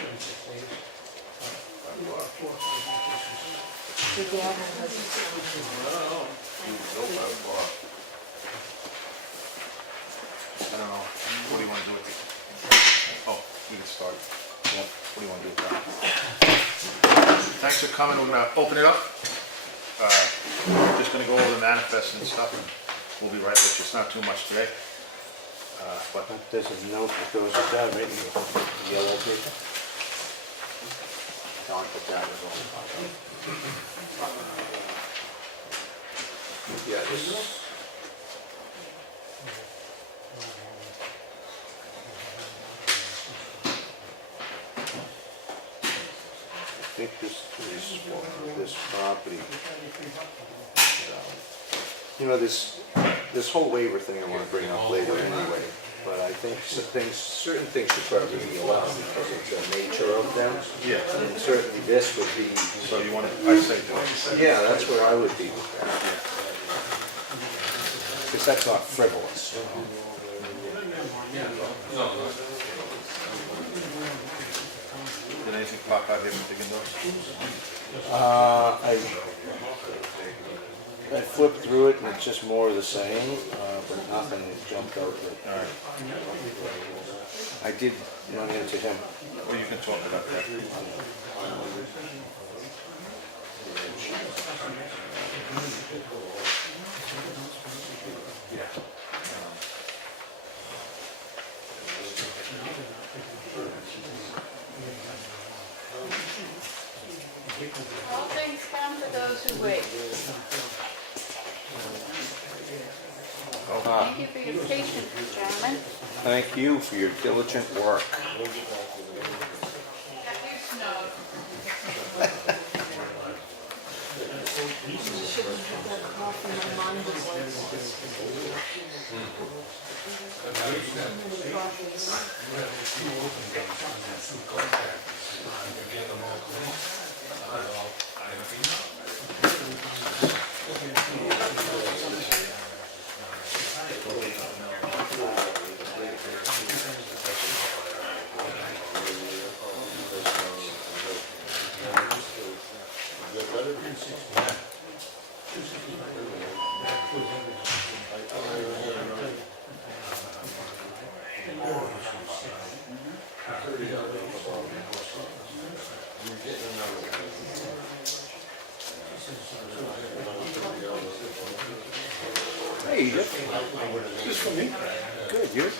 Your dad has I don't know. What do you want to do with it? Oh, we can start. Yeah. What do you want to do with that? Thanks for coming. We're going to open it up. We're just going to go over the manifest and stuff, and we'll be right with you. It's not too much today. But There's a note that goes with that, right? The yellow paper. Don't put that as well. Yeah, this. I think this is for this property. You know, this whole waiver thing I want to bring up later anyway, but I think certain things should probably be allowed because of the nature of them. yeah. And certainly this would be, So you want to? I say do it. yeah, that's where I would be with that. Because that's not frivolous. Did anything pop out here with digging those? I flipped through it and it's just more of the same, but nothing jumped out. All right. I did run into him. Well, you can talk about that. all things come to those who wait. Thank you for your patience, gentlemen. Thank you for your diligent work. Hey, just for me. Good, you?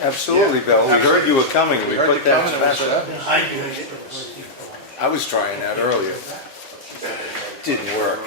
Absolutely, Bill. We heard you were coming. We Heard put you that coming, special. I was trying that earlier. Didn't work.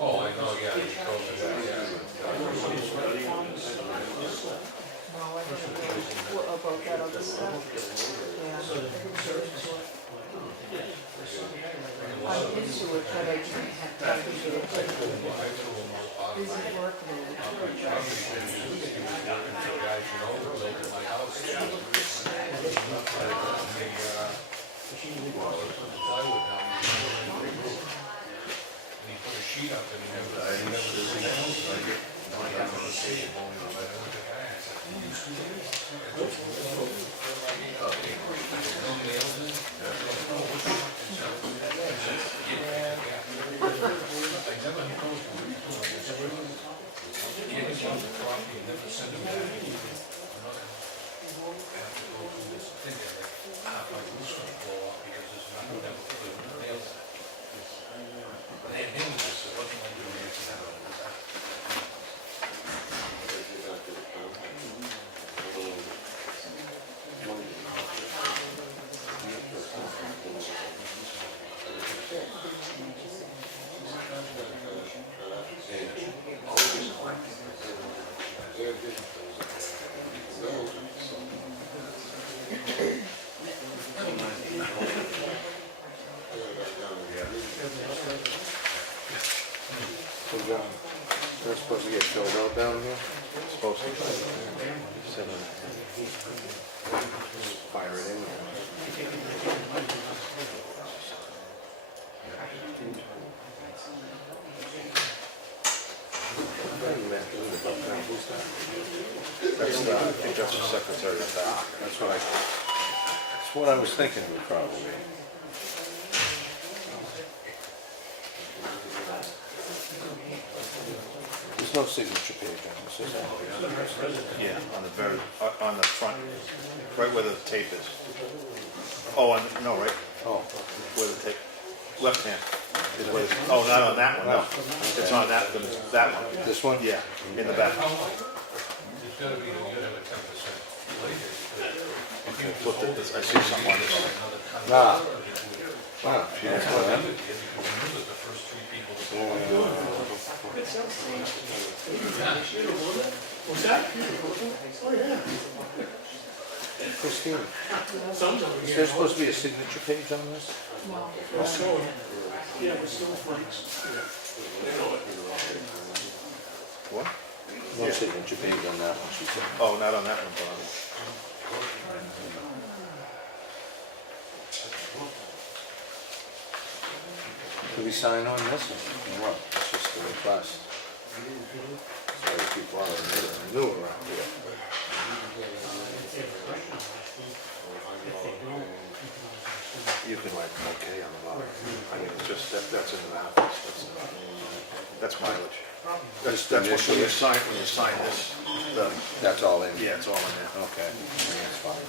Oh, I know, yeah, you told me that, yeah. About that other stuff? Yeah. I'm used to it, but I didn't have time to do it. Busy work Sheet up and So John, they're supposed to get filled out down here? Supposed to. Fire it in there. Who's that? That's the, I think that's the secretary of that. That's what I was thinking it would probably be. There's no signature page on this, is there? Yeah, on the very, on the front, right where the tape is. Oh, no, right, Oh, where the tape, left hand is where it's, oh, not on that one, no. It's on that one. this one? Yeah, in the back. There's gotta be, you have a 10% later. Okay, flipped it, I see something on this. Ah. Ah, Yeah. that's what I- The first 3 people to Christine, is there supposed to be a signature page on this? What? No signature page on that one, she said. Oh, not on that one, but on, Can we sign on this or what? It's just a request. Sorry, people are new around here. You can write okay on the bottom. I mean, it's just, that's in the office, that's mileage. That's That's what, initial. when you sign this, the, that's all in. yeah, it's all in there. Okay, that's fine.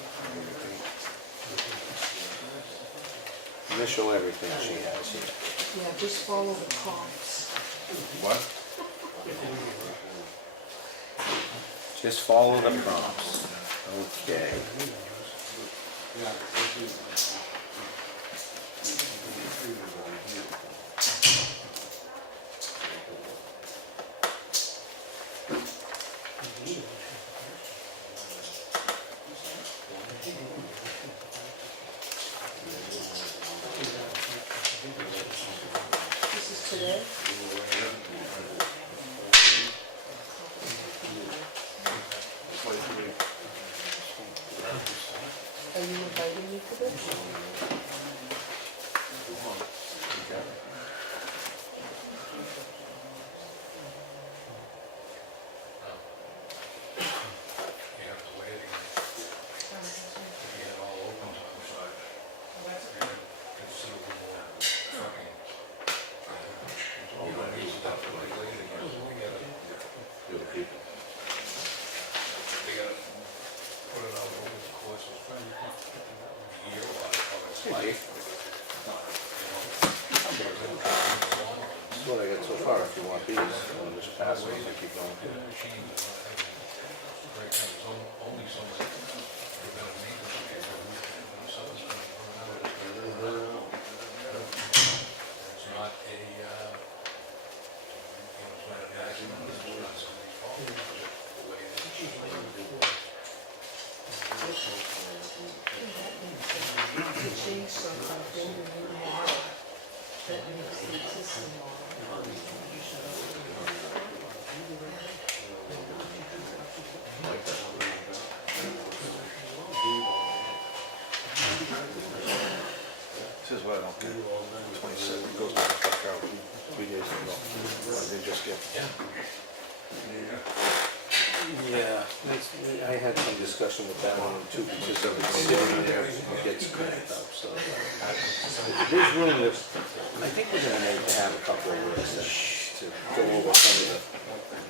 Initial everything she has here. Yeah, just follow the prompts. What? Just follow the prompts. Okay. This is today. Are you inviting me to this? You have to wait again. If you had all open on the side, you had considerable more trucking. You don't need stuff like later, they gotta put it out over the course of a year or Life. That's what I got so far. If you want these, I'll just pass them and keep going. machines are not heavy. Right now, there's only so much. They're gonna make it, okay, so something's gonna run out of it. It's not a, it's not an accident, it's not somebody's fault, it's just the way it is. To change something, then you need more. That makes the existing law. This is what I don't get. 27 goes to the fuck out 3 days ago. Why they just get? Yeah, I had some discussion with that one too, because of it sitting there, it gets cranked up, so. There's room to, I think we're gonna need to have a couple of words to go over some of the.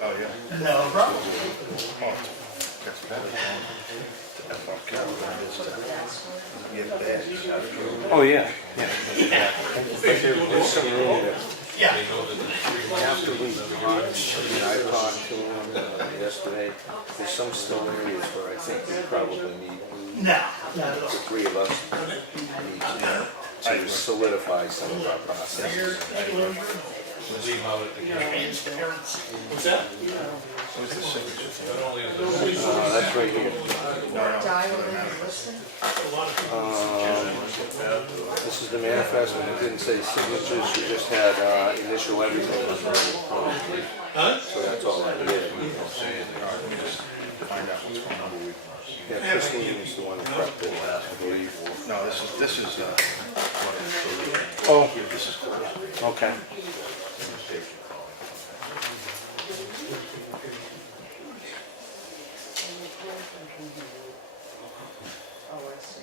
Oh, yeah. No problem. Oh, that's better. To F up Carol than it is to get badge. Oh, yeah. But there's some room to. Yeah. After we, I talked to him yesterday, there's some still areas where I think we probably need, No, not at the all. 3 of us need to solidify some of our processes. Leave them out at the gate. What's that? What's the signature thing? Not only is it That's right here. Dial in and listen. lot of people. This is the manifest, and it didn't say signatures, you just had initial everything. Huh? So that's all I did. Let me just find out what's going on. Yeah, Christine is the one who prepped it, I believe. No, this is, Oh, this is cool. okay. Oh, I see.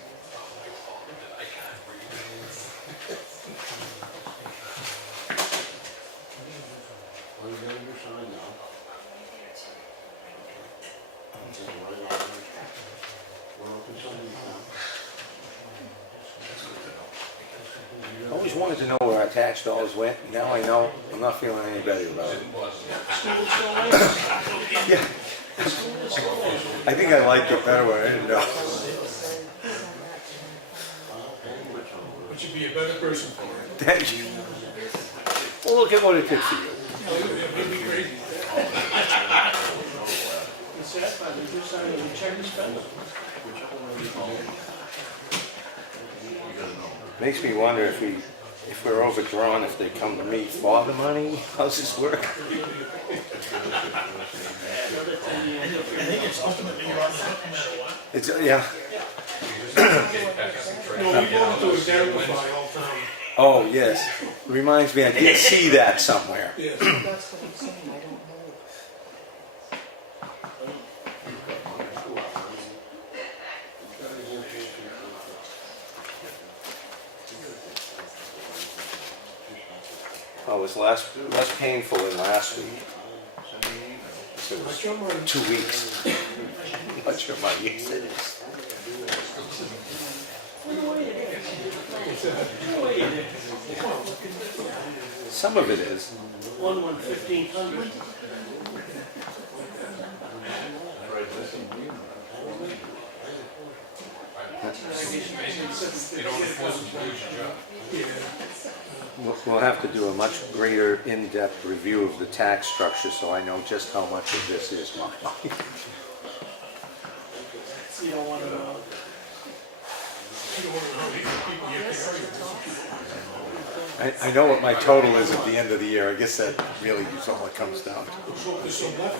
Well, you're getting your sign now. Just write it on there. We're open Sunday now. I always wanted to know where our tax dollars went. Now I know. I'm not feeling any better about it. Yeah. I think I liked it better when I didn't know. But you'd be a better person for it. Thank you. Well, look at what it did for you. Oh, it made me crazy. It's sad, but they just signed a check and spend it. Makes me wonder if we're overdrawn, if they come to me for the money. How's this work? I think it's ultimately you're on the hook no matter what. It's yeah. No, we go to identify all the time. Oh yes. Reminds me, I did see that somewhere. Yes. That's what I'm saying, I don't know. Oh, it was less painful than last week. It was 2 weeks. Much of my use it is. Some of it is. 1/1500. You don't impose a job. We'll have to do a much greater in-depth review of the tax structure so I know just how much of this is mine. You don't want to know. You don't want to know how many people you pay. I know what my total is at the end of the year. I guess that really is all it comes down to. There's so much.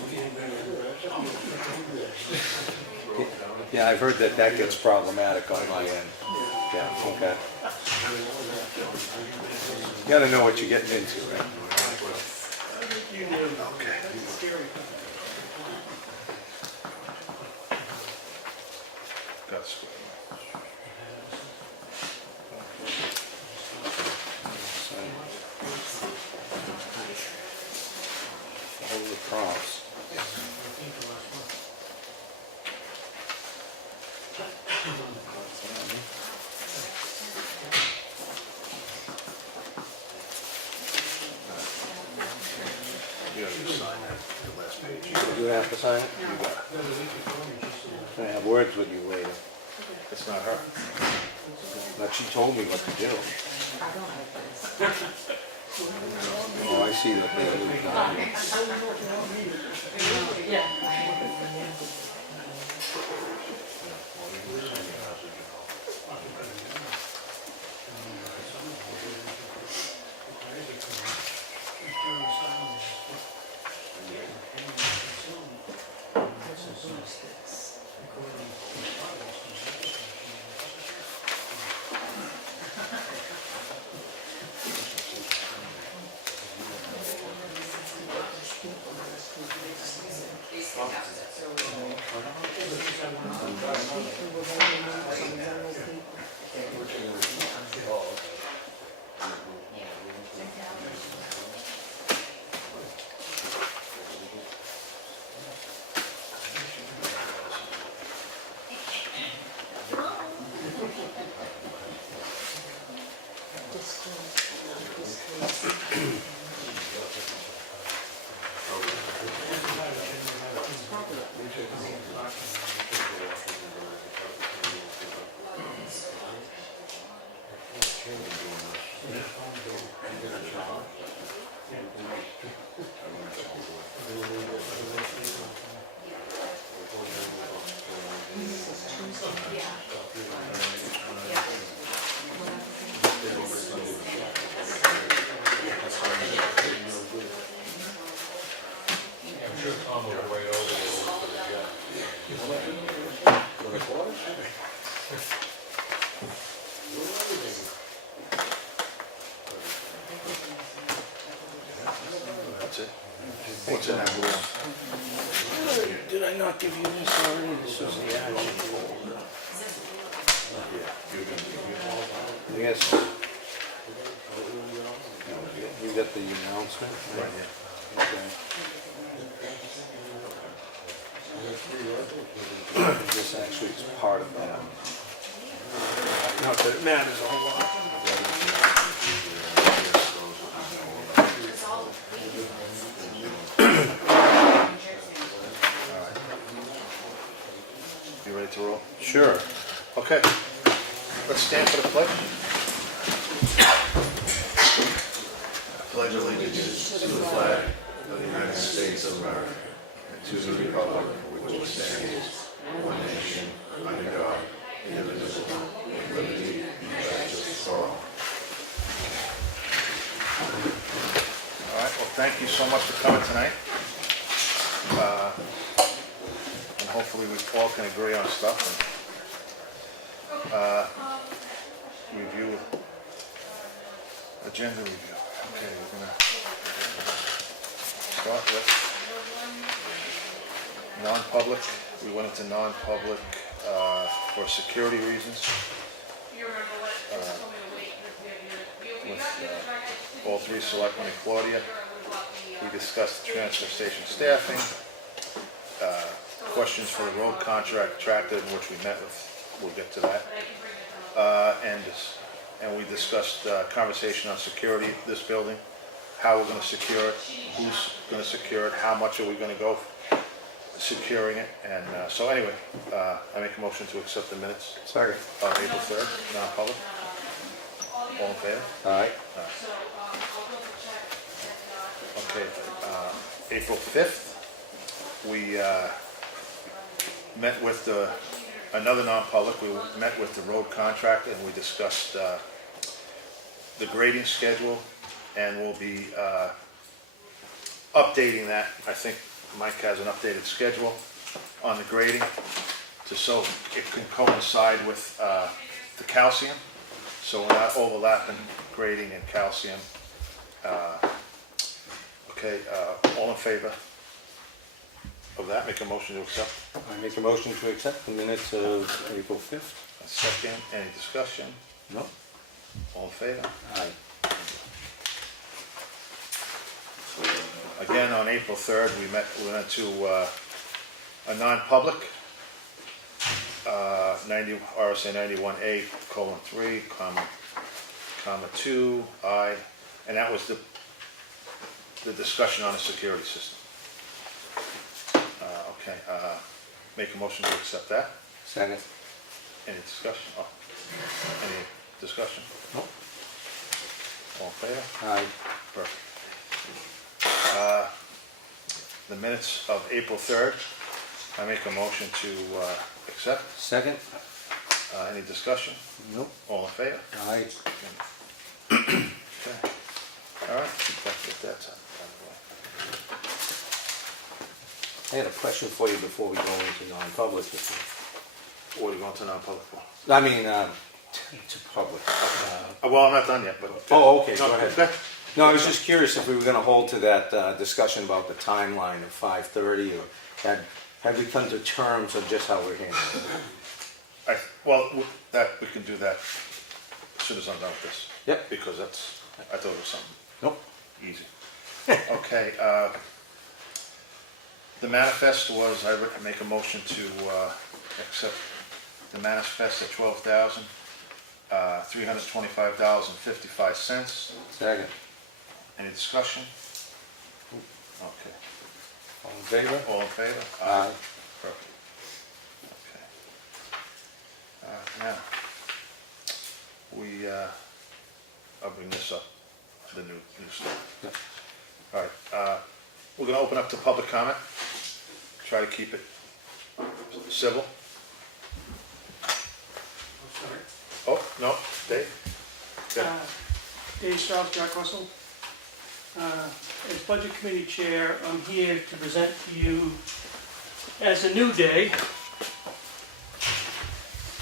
Yeah, I've heard that gets problematic on my end. Yeah, okay. You gotta know what you're getting into, right? Okay. That's good. Follow the prompts. You have to sign that, the last page. You do have to sign it? You got it. I have words with you later. It's not her. But she told me what to do. I don't have this. Oh, I see that they moved on. Yeah. I have it. What's in that blue one? Did I not give you this already? This was the action. Yes. You got the announcement? Right, yeah. Okay. This actually is part of that. Not that it matters a whole lot. You ready to roll? Sure. Okay. Let's stand for the pledge. Pledge allegiance to the flag of the United States of America and to the republic for which it stands, one nation, under God, indivisible, with liberty and justice for all. All right, well, thank you so much for coming tonight. And hopefully we all can agree on stuff. And, review, agenda review. Okay, we're gonna start with non-public. We went into non-public for security reasons. With all three selectmen and Claudia. We discussed the transfer station staffing, questions for the road contract tractor, in which we met with, we'll get to that. And we discussed conversation on security of this building, how we're gonna secure it, who's gonna secure it, how much are we gonna go securing it, and so anyway, I make a motion to accept the minutes Sorry. of April 3rd, non-public. All in favor? All right. Okay, April 5th, we met with another non-public. We met with the road contractor and we discussed the grading schedule, and we'll be updating that. I think Mike has an updated schedule on the grading so it can coincide with the calcium, so we're not overlapping grading and calcium. Okay, all in favor of that? Make a motion to accept. I make a motion to accept the minutes of April 5th. A second, any discussion? No? All in favor? Aye. Again, on April 3rd, we went to a non-public, RSA 91A:3, comma 2, I, and that was the discussion on the security system. Okay, make a motion to accept that. Second. Any discussion? Oh, any discussion? No? All in favor? Aye. Perfect. The minutes of April 3rd, I make a motion to accept. Second. Any discussion? Nope. All in favor? Aye. Okay. All right, let's get that out of the way. I had a question for you before we go into non-public. What are you going to non-public for? I mean, to public. Well, I'm not done yet, but. Oh, okay, No, go ahead. okay. No, I was just curious if we were gonna hold to that discussion about the timeline of 5:30, or had we come to terms of just how we're handling it? That, we can do that as soon as I'm done with this. Yep. Because I thought it was something Nope. easy. Okay, the manifest was, I make a motion to accept the manifest at $12,325.55. Second. Any discussion? Okay, All in favor? all in favor? Aye. Perfect. Okay. Now, I'll bring this up, the new stuff. Yep. All right, we're gonna open up to public comment. Try to keep it civil. Oh, no, Dave? Good. Dave Strauss, Jack Russell. As Budget Committee Chair, I'm here to present to you, as a new day,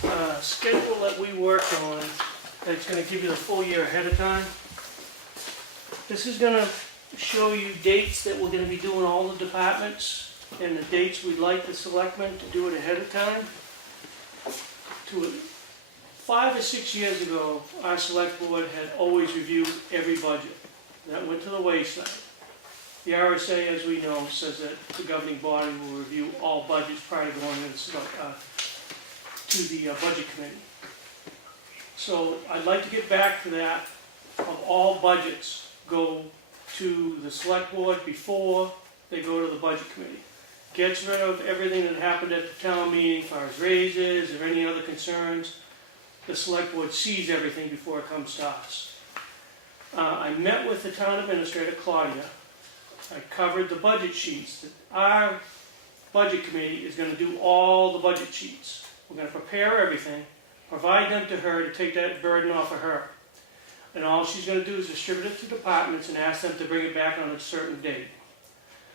a schedule that we worked on that's going to give you the full year ahead of time. This is going to show you dates that we're gonna be doing all the departments, and the dates we'd like the selectmen to do it ahead of time. 5 or 6 years ago, our select board had always reviewed every budget. That went to the wayside. The RSA, as we know, says that the governing body will review all budgets prior to going to the budget committee. So I'd like to get back to that, of all budgets go to the select board before they go to the budget committee. Gets rid of everything that happened at the town meeting, as far as raises or any other concerns. The select board sees everything before it comes to us. I met with the town administrator, Claudia. I covered the budget sheets. Our budget committee is going to do all the budget sheets. We're going to prepare everything, provide them to her to take that burden off of her. And all she's going to do is distribute it to departments and ask them to bring it back on a certain date.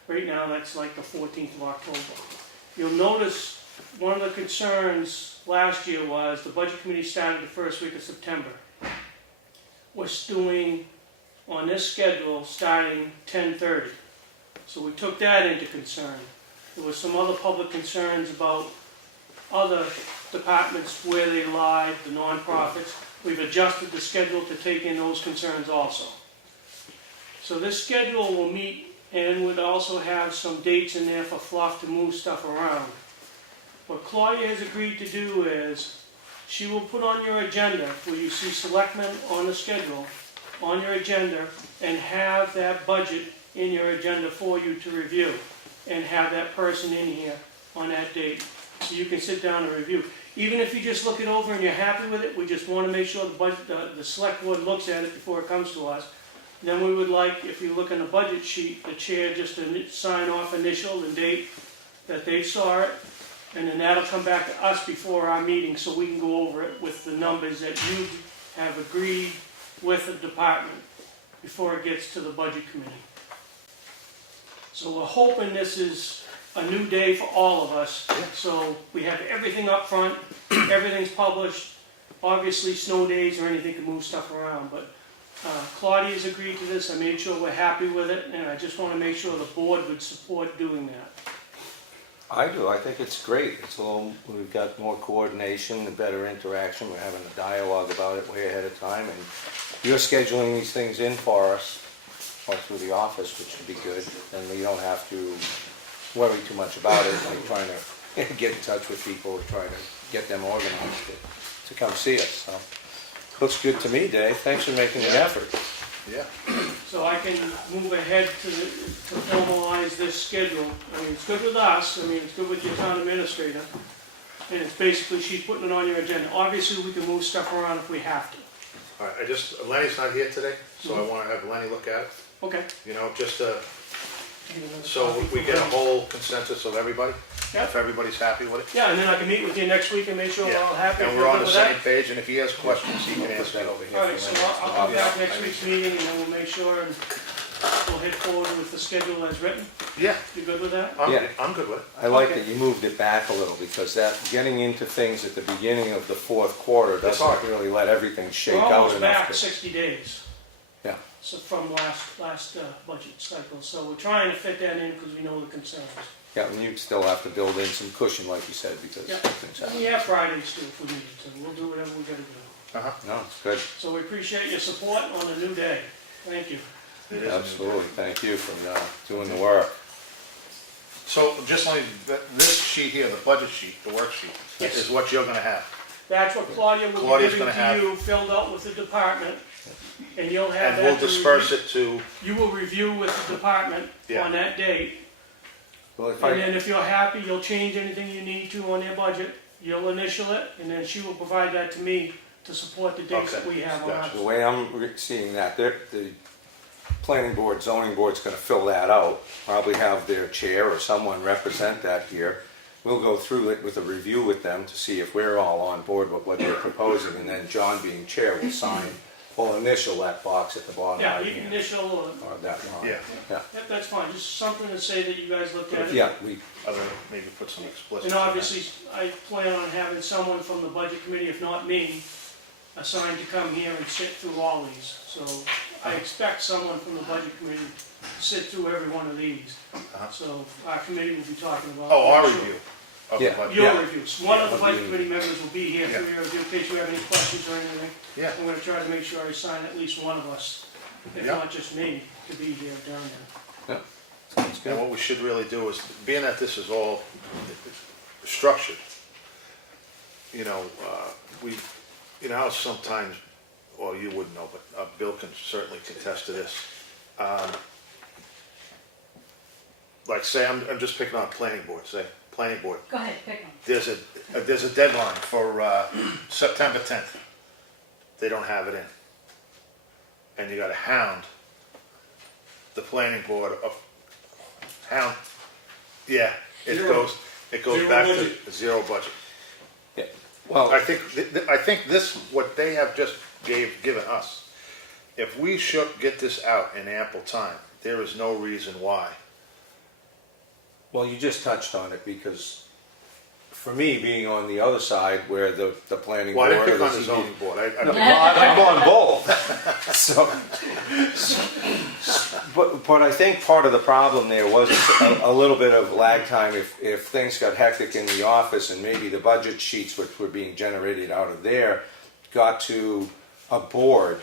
Right now, that's like the 14th of October. You'll notice one of the concerns last year was the budget committee started the first week of September. We're doing on this schedule starting 10:30. So we took that into concern. There was some other public concerns about other departments where they lie, the nonprofits. We've adjusted the schedule to take in those concerns also. So this schedule will meet and would also have some dates in there for fluff to move stuff around. What Claudia has agreed to do is she will put on your agenda where you see selectmen on the schedule, on your agenda, and have that budget in your agenda for you to review, and have that person in here on that date, so you can sit down and review. Even if you just look it over and you're happy with it, we just want to make sure the select board looks at it before it comes to us. Then we would like, if you look in the budget sheet, the chair just to sign off initial and date that they saw it, and then that'll come back to us before our meeting so we can go over it with the numbers that you have agreed with the department before it gets to the budget committee. So we're hoping this is a new day for all of us. So we have everything up front, everything's published. Obviously snow days or anything can move stuff around, but Claudia's agreed to this. I made sure we're happy with it, and I just want to make sure the board would support doing that. I do, I think it's great. We've got more coordination and better interaction. We're having a dialogue about it way ahead of time, and you're scheduling these things in for us, or through the office, which would be good. And we don't have to worry too much about it, like trying to get in touch with people or try to get them organized to come see us. So, looks good to me, Dave. Thanks for making an effort. Yeah. So I can move ahead to formalize this schedule. I mean, it's good with us, I mean, it's good with your town administrator, and it's basically, she's putting it on your agenda. Obviously, we can move stuff around if we have to. All right, Lenny's not here today, so I want to have Lenny look at it, Okay. just so we get a whole consensus of everybody, Yep. if everybody's happy with it. Yeah, and then I can meet with you next week and make sure we're all happy. And we're on the same page, and if he has questions, he can Put answer. that over here. All right, for so Lenny. I'll be back next week's meeting, and then we'll make sure, and we'll head forward with the schedule as written. Yeah, You good with that? Yeah. I'm good with it. I like Okay. that you moved it back a little, because that, getting into things at the beginning of the fourth quarter That's hard. doesn't really let everything shake We're out almost enough. back to- 60 days. Yeah. So from last budget cycle, so we're trying to fit that in because we know the concerns. Yeah, and you still have to build in some cushion, like you said, because Yeah. things And happen. we have Fridays too if we need to, we'll do whatever we gotta do. No, it's good. So we appreciate your support on a new day. Thank you. It is a new Absolutely. Thank you for doing the work. So just like this sheet here, the budget sheet, the worksheet, Yes. is what you're gonna have. That's what Claudia will Claudia's be giving gonna have- to you, filled out with the department, and you'll have that. And we'll to disperse review. it to, You will review with the department Yeah. on that date, Well, if and I, then if you're happy, you'll change anything you need to on their budget, you'll initial it, and then she will provide that to me to support the dates that we have on Gotcha. ours. the way I'm seeing that, the planning board, zoning board's gonna fill that out, probably have their chair or someone represent that here. We'll go through it with a review with them to see if we're all on board with what they're proposing, and then John being chair will sign, will initial that box at the bottom Yeah, right you can hand. initial, Or that line. yeah, that's fine, just something to say that you guys looked at it. Yeah, we, other, maybe put some explicit. And obviously, I plan on having someone from the budget committee, if not me, assigned to come here and sit through all these. So I expect someone from the budget committee to sit through every one of these. So our committee will be talking about. Oh, our Sure. review of the Yeah. budget. Your reviews. One of the budget committee members will be here Yeah. for your review in case you have any questions or anything. Yeah. I'm gonna try to make sure I assign at least one of us, if Yeah. not just me, to be here during that. And what we should really do is, being that this is all structured, you know, you know how sometimes, well, you wouldn't know, but Bill can certainly contest to this. Like say, I'm just picking on planning board, say, planning board. Go ahead, pick one. There's a deadline for September 10th. They don't have it in. And you gotta hound the planning board of, hound, yeah, it Zero. goes Zero back budget. to zero budget. Yeah. Well, I think this, what they have just given us, if we should get this out in ample time, there is no reason why. well, you just touched on it because for me, being on the other side where the planning Well, board. I didn't pick or on the ZBA zoning board, No, well, I'm on both. So, but I think part of the problem there was a little bit of lag time if things got hectic in the office and maybe the budget sheets which were being generated out of there got to a board.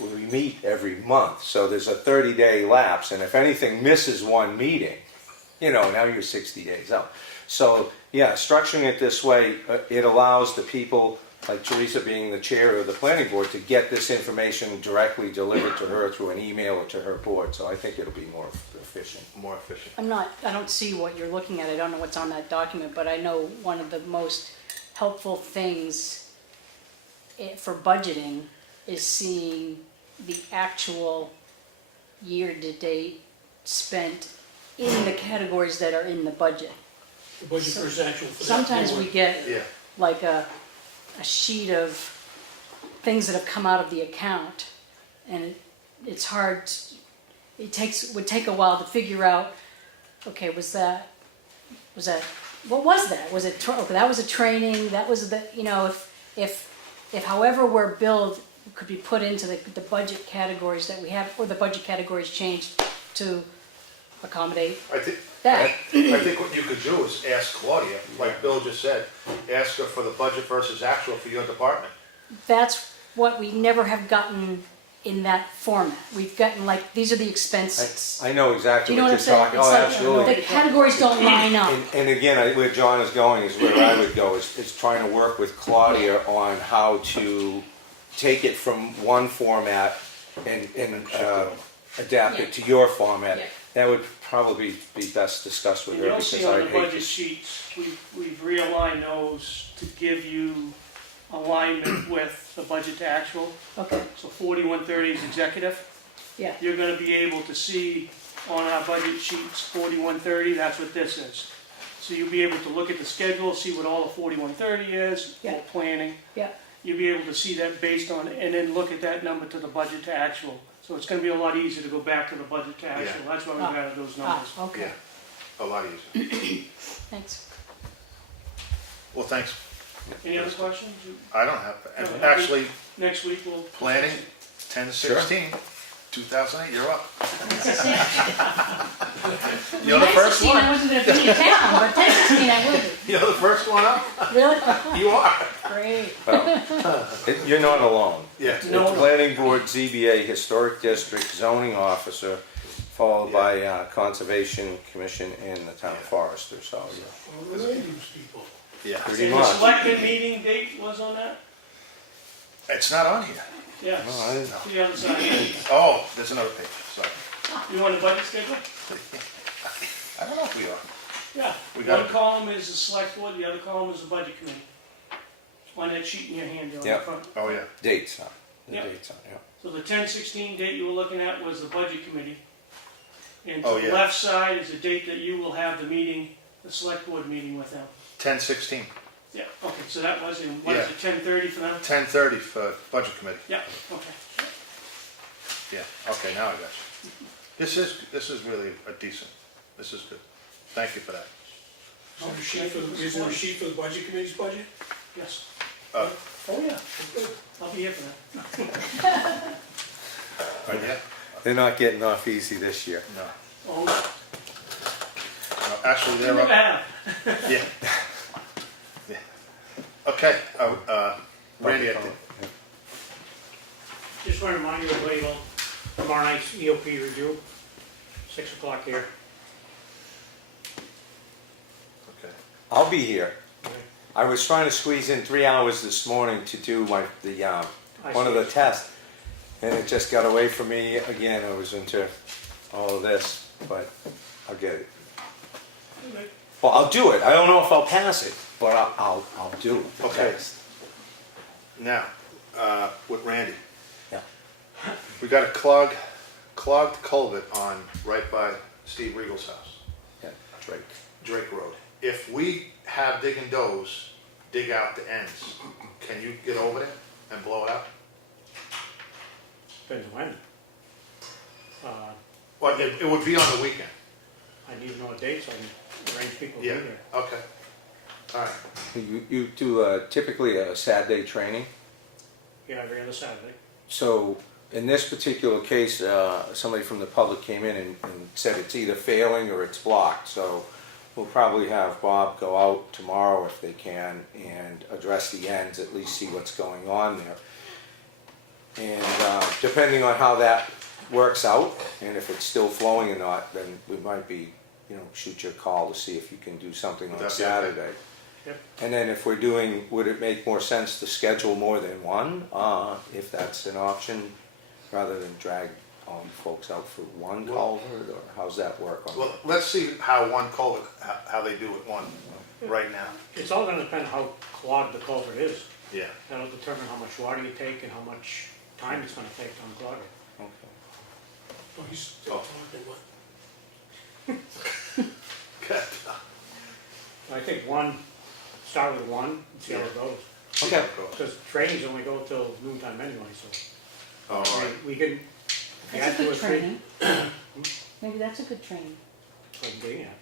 We meet every month, so there's a 30-day lapse, and if anything misses one meeting, you know, now you're 60 days out. So, yeah, structuring it this way, it allows the people, like Teresa being the chair of the planning board, to get this information directly delivered to her through an email or to her board. So I think it'll be more efficient. more efficient. I don't see what you're looking at, I don't know what's on that document, but I know one of the most helpful things for budgeting is seeing the actual year-to-date spent in the categories that are in the budget. The budget versus actual for that. Sometimes we get Yeah, like a sheet of things that have come out of the account, and it's hard, would take a while to figure out, okay, what was that? Was it, okay, that was a training, that was the, you know, if however we're billed could be put into the budget categories that we have, or the budget categories changed to accommodate I think that. I think what you could do is ask Claudia, like Bill just said, ask her for the budget versus actual for your department. That's what we never have gotten in that format. We've gotten like, these are the expenses. I know Do exactly you know what what you're I'm saying? talking. Oh, It's like, absolutely. the categories don't line up. And again, where John is going is where I would go, is trying to work with Claudia on how to take it from one format and adapt it to your format. Yeah. That would probably be best discussed with And her you'll because see on I the hate budget this. sheets, we've realigned those to give you alignment with the budget to actual. Okay, So 4130 is executive. yeah, You're gonna be able to see on our budget sheets, 4130, that's what this is. So you'll be able to look at the schedule, see what all the 4130 is, Yeah. for planning. yeah, You'll be able to see that based on, and then look at that number to the budget to actual. So it's gonna be a lot easier to go back to the budget to actual. That's why we Ah. added those numbers. okay, Yeah, a lot easier. thanks. Well, thanks. Any other questions? I don't have, and No, actually, Next week we'll. planning, 10/16, 2008, you're up. You're the first 9/16, I one. wasn't gonna be in town, but 10/16 I will be. You're the first one up. Really? You are. Great. You're not alone. Yeah. No, no. Planning Board, ZBA, Historic District, Zoning Officer, followed by Conservation Commission and the Town Forester, so, yeah. Well, the land use people. Yeah. Pretty And the much. selectmen meeting date was on that? It's not on here. Yeah, No, I didn't know. the other side. Oh, there's another page, sorry. You want the budget schedule? I don't know if we are. Yeah. We got One it. column is the select board, the other column is the budget committee. On that sheet in your hand there on the Yep. front. Oh, yeah. Dates on, the Yeah. dates on, yeah. So the 10/16 date you were looking at was the budget committee. And Oh, to the yeah. left side is the date that you will have the meeting, the select board meeting with them. 10/16, Yeah, okay, so that was in, what is Yeah. it, 10:30 for them? 10:30 for budget committee. Yeah, okay. Yeah, okay, now I got you. This is really a decent, this is good. Thank you for that. Is there a sheet for the budget committee's budget? Yes. Oh, yeah, I'll be here for that. Yeah? They're not getting off easy this year. No. Oh, Actually, you they're never up. have. Yeah. Yeah. Okay, Randy, I think. Just want to remind you of Label, tomorrow night's EOP review, 6 o'clock here. Okay. I'll be here. I was trying to squeeze in 3 hours this morning to do one of the tests, and it just got away from me again. I was into all of this, but I'll get it. Okay. Well, I'll do it. I don't know if I'll pass it, but I'll do it. Okay. Now, with Randy. Yeah. We got a clogged culvert on, right by Steve Regal's house, Yeah, Drake. Drake Road. If we have dig and doze, dig out the ends, can you get over there and blow it out? Depends when. Well, it would be on the weekend. I need to know a date so I can arrange people to Yeah, be there. okay. All right. You do typically a Saturday training. Yeah, every other Saturday. So in this particular case, somebody from the public came in and said it's either failing or it's blocked. So we'll probably have Bob go out tomorrow if they can and address the ends, at least see what's going on there. And depending on how that works out, and if it's still flowing or not, then we might be, shoot you a call to see if you can do something on Would that be okay? Saturday. Yep. And then if we're doing, would it make more sense to schedule more than one, if that's an option, rather than drag all you folks out for one culvert, or how's that work on Well, let's see how one culvert, how they do with one right now. It's all gonna depend how clogged the culvert is. Yeah. That'll determine how much water you take and how much time it's gonna take to unclog it. Okay. Oh, he's still talking, what? Okay. I think start with one and see how it goes. Okay. Because trainings only go till noontime anyway, so. All right. We can. That's a good training. Maybe that's a good training. Like getting at,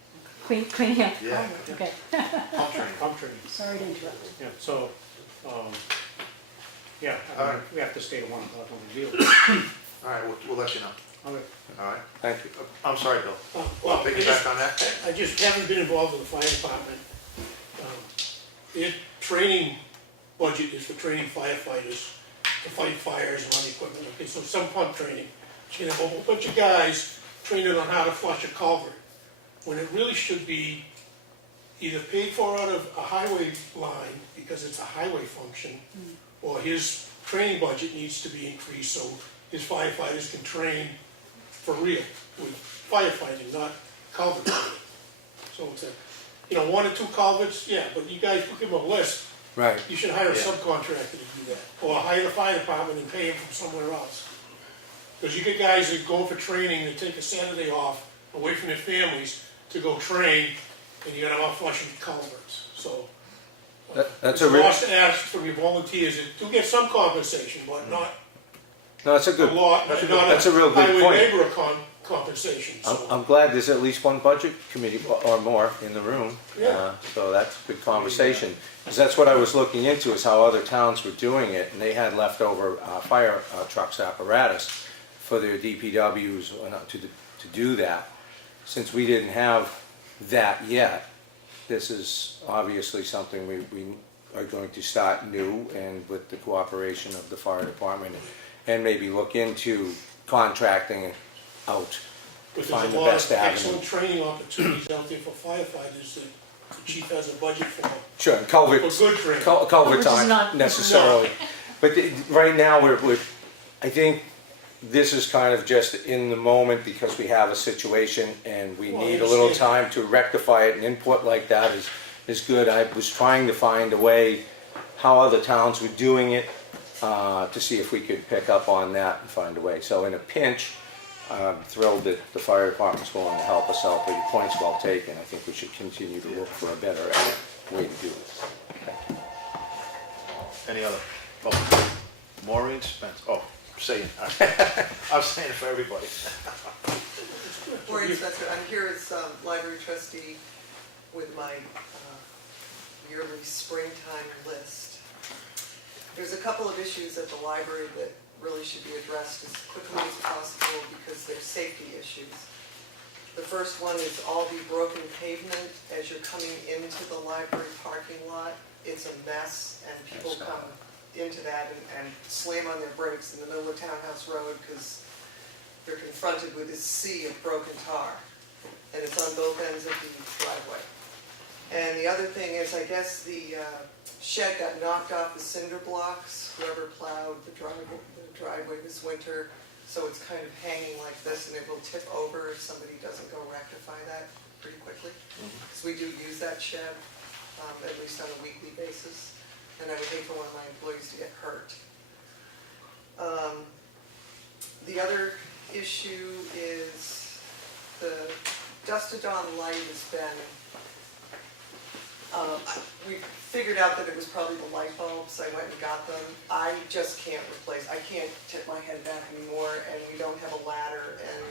Cleaning up. Yeah. Okay, Pump training. pump training. sorry to interrupt. Yeah, so, yeah, All right. we have to stay to 1 o'clock when we deal. All right, we'll let you know. Okay. All right. Thank you. I'm sorry, Bill. Well, I Piggyback on that? I just haven't been involved with the fire department. Their training budget is for training firefighters to fight fires and run equipment. Okay, so some pump training. You have a whole bunch of guys training on how to flush a culvert, when it really should be either paid for out of a highway line, because it's a highway function, or his training budget needs to be increased so his firefighters can train for real with firefighting, not culvert training. So it's 1 or 2 culverts, yeah, but you guys give them a list. Right. You should hire a Yeah. subcontractor to do that, or hire the fire department and pay him from somewhere else. Because you get guys that go for training, that take a Saturday off, away from their families, to go train, and you got them out flushing culverts, so. That's It's a a real, lost ask from your volunteers, to get some compensation, but not no, that's a a good, lot, that's a not real good highway point. labor compensation, so. I'm glad there's at least one budget committee or more in the room. Yeah. So that's a good conversation. Because that's what I was looking into, is how other towns were doing it, and they had leftover fire trucks apparatus for their DPWs to do that. Since we didn't have that yet, this is obviously something we are going to start new, and with the cooperation of the fire department, and maybe look into contracting out. But Find there's the a lot best of avenue. excellent training opportunities out there for firefighters that the chief has a budget for Sure, culverts, good training. culverts Culverts is aren't not- necessarily, but right now I think this is kind of just in the moment because we have a situation and we Well, I need a little understand. time to rectify it, and input like that is good. I was trying to find a way how other towns were doing it, to see if we could pick up on that and find a way. So in a pinch, I'm thrilled that the fire department's willing to help us out, but your point's well taken. I think we should continue to look for a better way to do it. Any other? Maureen Spence, saying, I was saying it for everybody. Maureen Spencer, I'm here as library trustee with my yearly springtime list. there's a couple of issues at the library that really should be addressed as quickly as possible because they're safety issues. The first one is all the broken pavement as you're coming into the library parking lot. It's a mess, and people come into that and slam on their brakes in the middle of Townhouse Road because they're confronted with this sea of broken tar, and it's on both ends of the driveway. And the other thing is, I guess the shed got knocked off the cinder blocks, whoever plowed the driveway this winter, so it's kind of hanging like this, and it will tip over if somebody doesn't go rectify that pretty quickly. Because we do use that shed, at least on a weekly basis, and I would hate for one of my employees to get hurt. The other issue is the dusk to dawn light has been, we figured out that it was probably the light bulbs. I went and got them. I just can't replace, I can't tip my head back anymore, and we don't have a ladder, and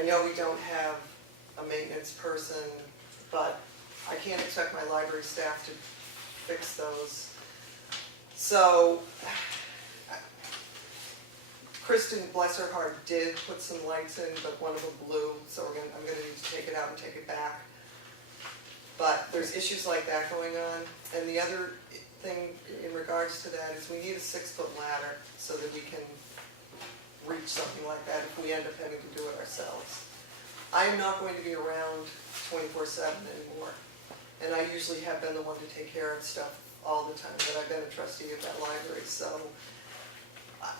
I know we don't have a maintenance person, but I can't expect my library staff to fix those. So, Kristen, bless her heart, did put some lights in, but one of them blew, so I'm gonna need to take it out and take it back. But there's issues like that going on. And the other thing in regards to that is we need a 6-foot ladder so that we can reach something like that if we end up having to do it ourselves. I am not going to be around 24/7 anymore. And I usually have been the one to take care of stuff all the time, but I've been a trustee of that library. So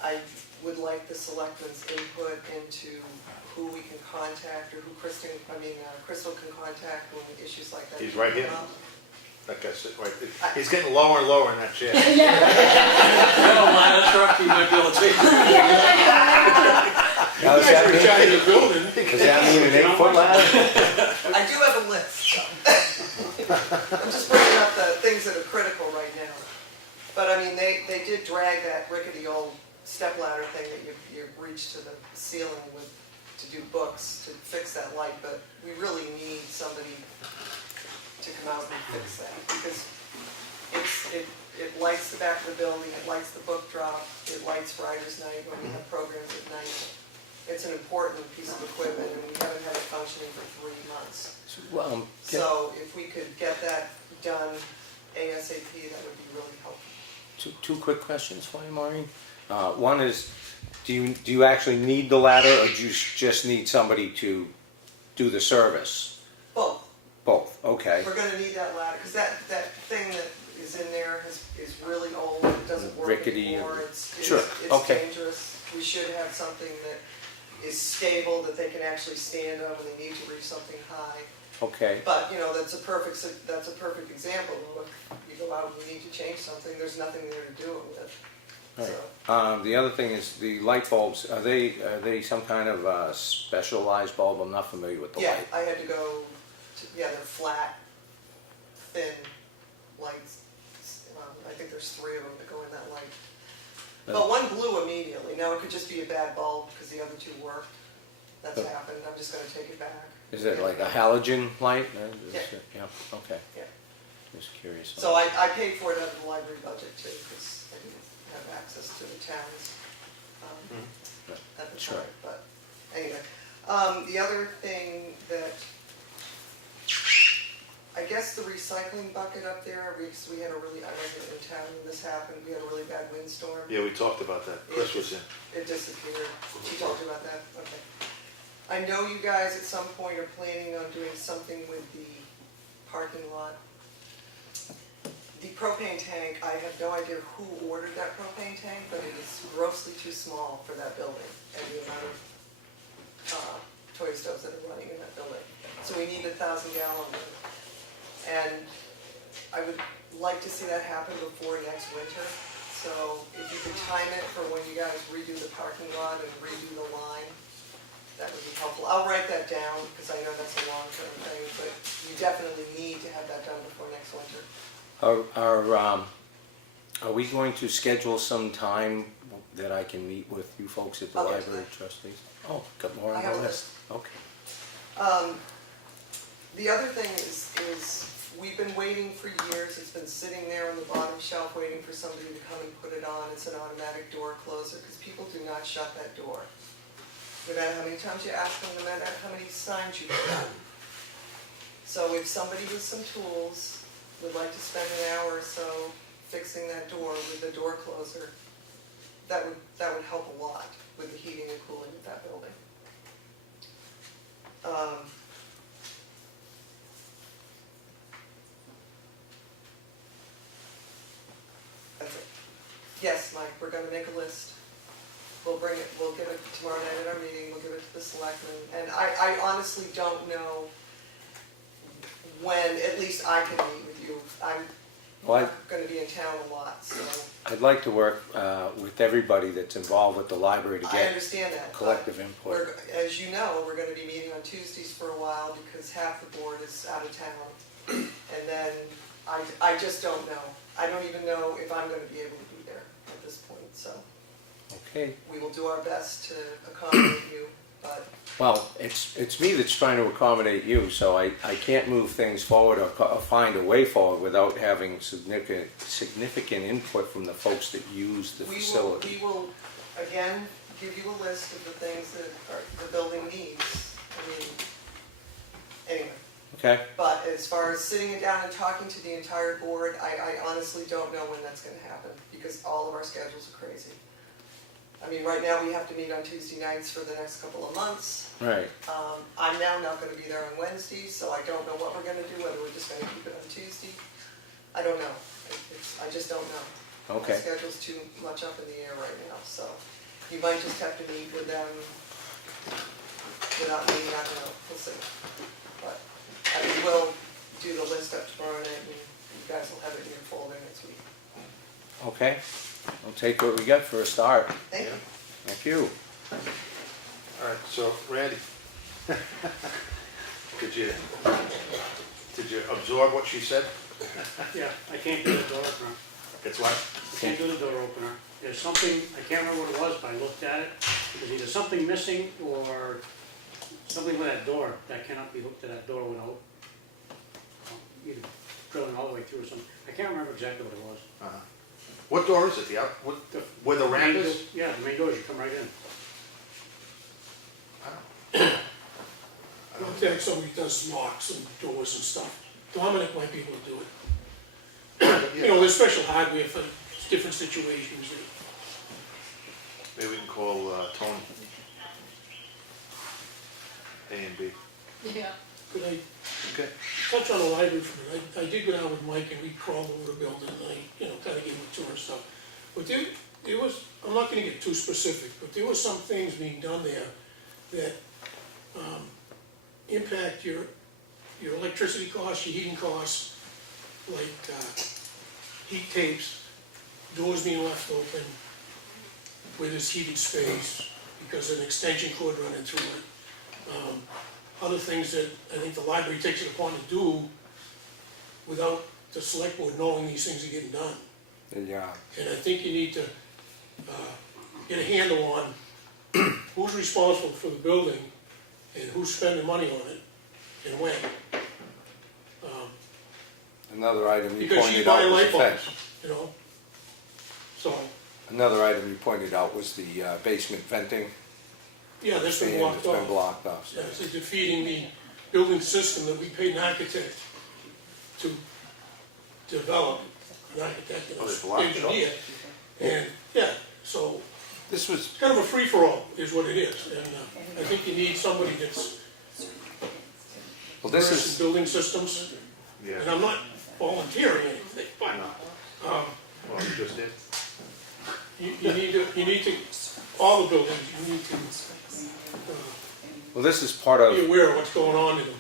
I would like the selectmen's input into who we can contact, or who Crystal can contact when issues like that He's right come here. up. Like I said, right, he's getting lower and lower in that chair. Ladder truck, you might be able to take it. Now, does that You're trying mean, to build it. does that mean an 8-foot ladder? I do have a list, so. I'm just bringing up the things that are critical right now. But I mean, they did drag that rickety old stepladder thing that you reach to the ceiling with to do books to fix that light, but we really need somebody to come out and fix that because it lights the back of the building, it lights the book drop, it lights Writers' Night when we have programs at night. It's an important piece of equipment, and we haven't had it functioning for 3 months. So if we could get that done ASAP, that would be really helpful. Two quick questions for you, Maureen. One is, do you actually need the ladder, or do you just need somebody to do the service? Both. Both, okay. We're gonna need that ladder, because that thing that is in there is really old, it doesn't work Rickety anymore, or- it's Sure, okay. dangerous. We should have something that is stable, that they can actually stand on when they need to reach something high. Okay. But, you know, that's a perfect example. If you go out and you need to change something, there's nothing there to do it with. Right. So, The other thing is the light bulbs. Are they some kind of specialized bulb? I'm not familiar with the yeah, light. I had to go to, they're flat, thin lights. I think there's 3 of them that go in that light. But one blew immediately. Now it could just be a bad bulb because the other 2 worked. That's happened. I'm just going to take it back. Is it like a halogen light? Yeah. Yeah. Okay. Yeah. Just curious. So I paid for it out of the library budget too, because I didn't have access to the towns at the Sure. time. But anyway, the other thing that, I guess the recycling bucket up there, we had a really, I wasn't in town when this happened, we had a really bad windstorm. Yeah, we talked about that. Chris was in. It disappeared. She talked about that? Okay. I know you guys at some point are planning on doing something with the parking lot. The propane tank, I have no idea who ordered that propane tank, but it is grossly too small for that building and the amount of toy stoves that are running in that building. So we need a 1,000-gallon one. And I would like to see that happen before next winter. So if you could time it for when you guys redo the parking lot and redo the line, that would be helpful. I'll write that down because I know that's a long-term thing, but you definitely need to have that done before next winter. Are we going to schedule some time that I can meet with you folks at the I'll get to library that. trustees? Oh, got more I on have the a list. Okay. The other thing is we've been waiting for years, it's been sitting there on the bottom shelf waiting for somebody to come and put it on. It's an automatic door closer, because people do not shut that door. No matter how many times you ask them, no matter how many signs you put up. So if somebody with some tools would like to spend an hour or so fixing that door with the door closer, that would help a lot with the heating and cooling of that building. That's it. Yes, Mike, we're gonna make a list. We'll give it tomorrow night at our meeting, we'll give it to the selectmen. And I honestly don't know when, at least I can meet with you. I'm gonna be in town a lot, so. I'd like to work with everybody that's involved with the library to I get understand that. but collective input. As you know, we're gonna be meeting on Tuesdays for a while because half the board is out of town. And then, I just don't know. I don't even know if I'm gonna be able to be there at this point, so. Okay. We will do our best to accommodate you, but Well, it's me that's trying to accommodate you, so I can't move things forward or find a way forward without having significant input from the folks that use the facility. we will, again, give you a list of the things that the building needs. I mean, anyway. Okay? But as far as sitting it down and talking to the entire board, I honestly don't know when that's gonna happen, because all of our schedules are crazy. I mean, right now, we have to meet on Tuesday nights for the next couple of months. Right. I'm now not gonna be there on Wednesdays, so I don't know what we're gonna do, whether we're just gonna keep it on Tuesday. I don't know. I just don't know. Okay. My schedule's too much up in the air right now, so you might just have to meet with them without me, I don't know, we'll see. But I mean, we'll do the list up tomorrow night, and you guys will have it in your folder next week. Okay. We'll take what we got for a start. Thank you. Thank you. All right, so Randy, did you absorb what she said? Yeah, I can't do the door opener. It's what? I can't do the door opener. There's something, I can't remember what it was, but I looked at it. There's either something missing or something with that door that cannot be hooked to that door without either drilling all the way through or something. I can't remember exactly what it was. Uh-huh. What door is it? Where the ramp Main is? door- Yeah, the main doors, you come right in. I don't think somebody does locks and doors and stuff. Dominic might be able to do it. You know, there's special hardware for different situations. Maybe we can call Tony. A and B. Yeah. Could I Okay. touch on the library for a minute? I did go down with Mike and we crawled over the building and I, kind of gave him a tour and stuff. But there was, I'm not gonna get too specific, but there were some things being done there that impact your electricity costs, your heating costs, like heat tapes, doors being left open where there's heated space because of an extension cord running through it. Other things that I think the library takes it upon to do without the select board knowing these things are getting done. Yeah. And I think you need to get a handle on who's responsible for the building and who's spending money on it and when. Another item you Because you pointed buy out was light the bulbs, fence. So, Another item you pointed out was the basement venting. yeah, that's been And blocked it's been off. blocked off. Yeah, it's defeating the building system that we paid an architect to develop, an architect Oh, they and blocked an it engineer. And, yeah, so This was, it's kind of a free-for-all is what it is. And I think you need somebody that's well, this versed in is, building systems. And Yeah. I'm not volunteering anything, but Well, you just did. you need to, all the buildings, you need to well, this is part be of, aware of what's going on in them.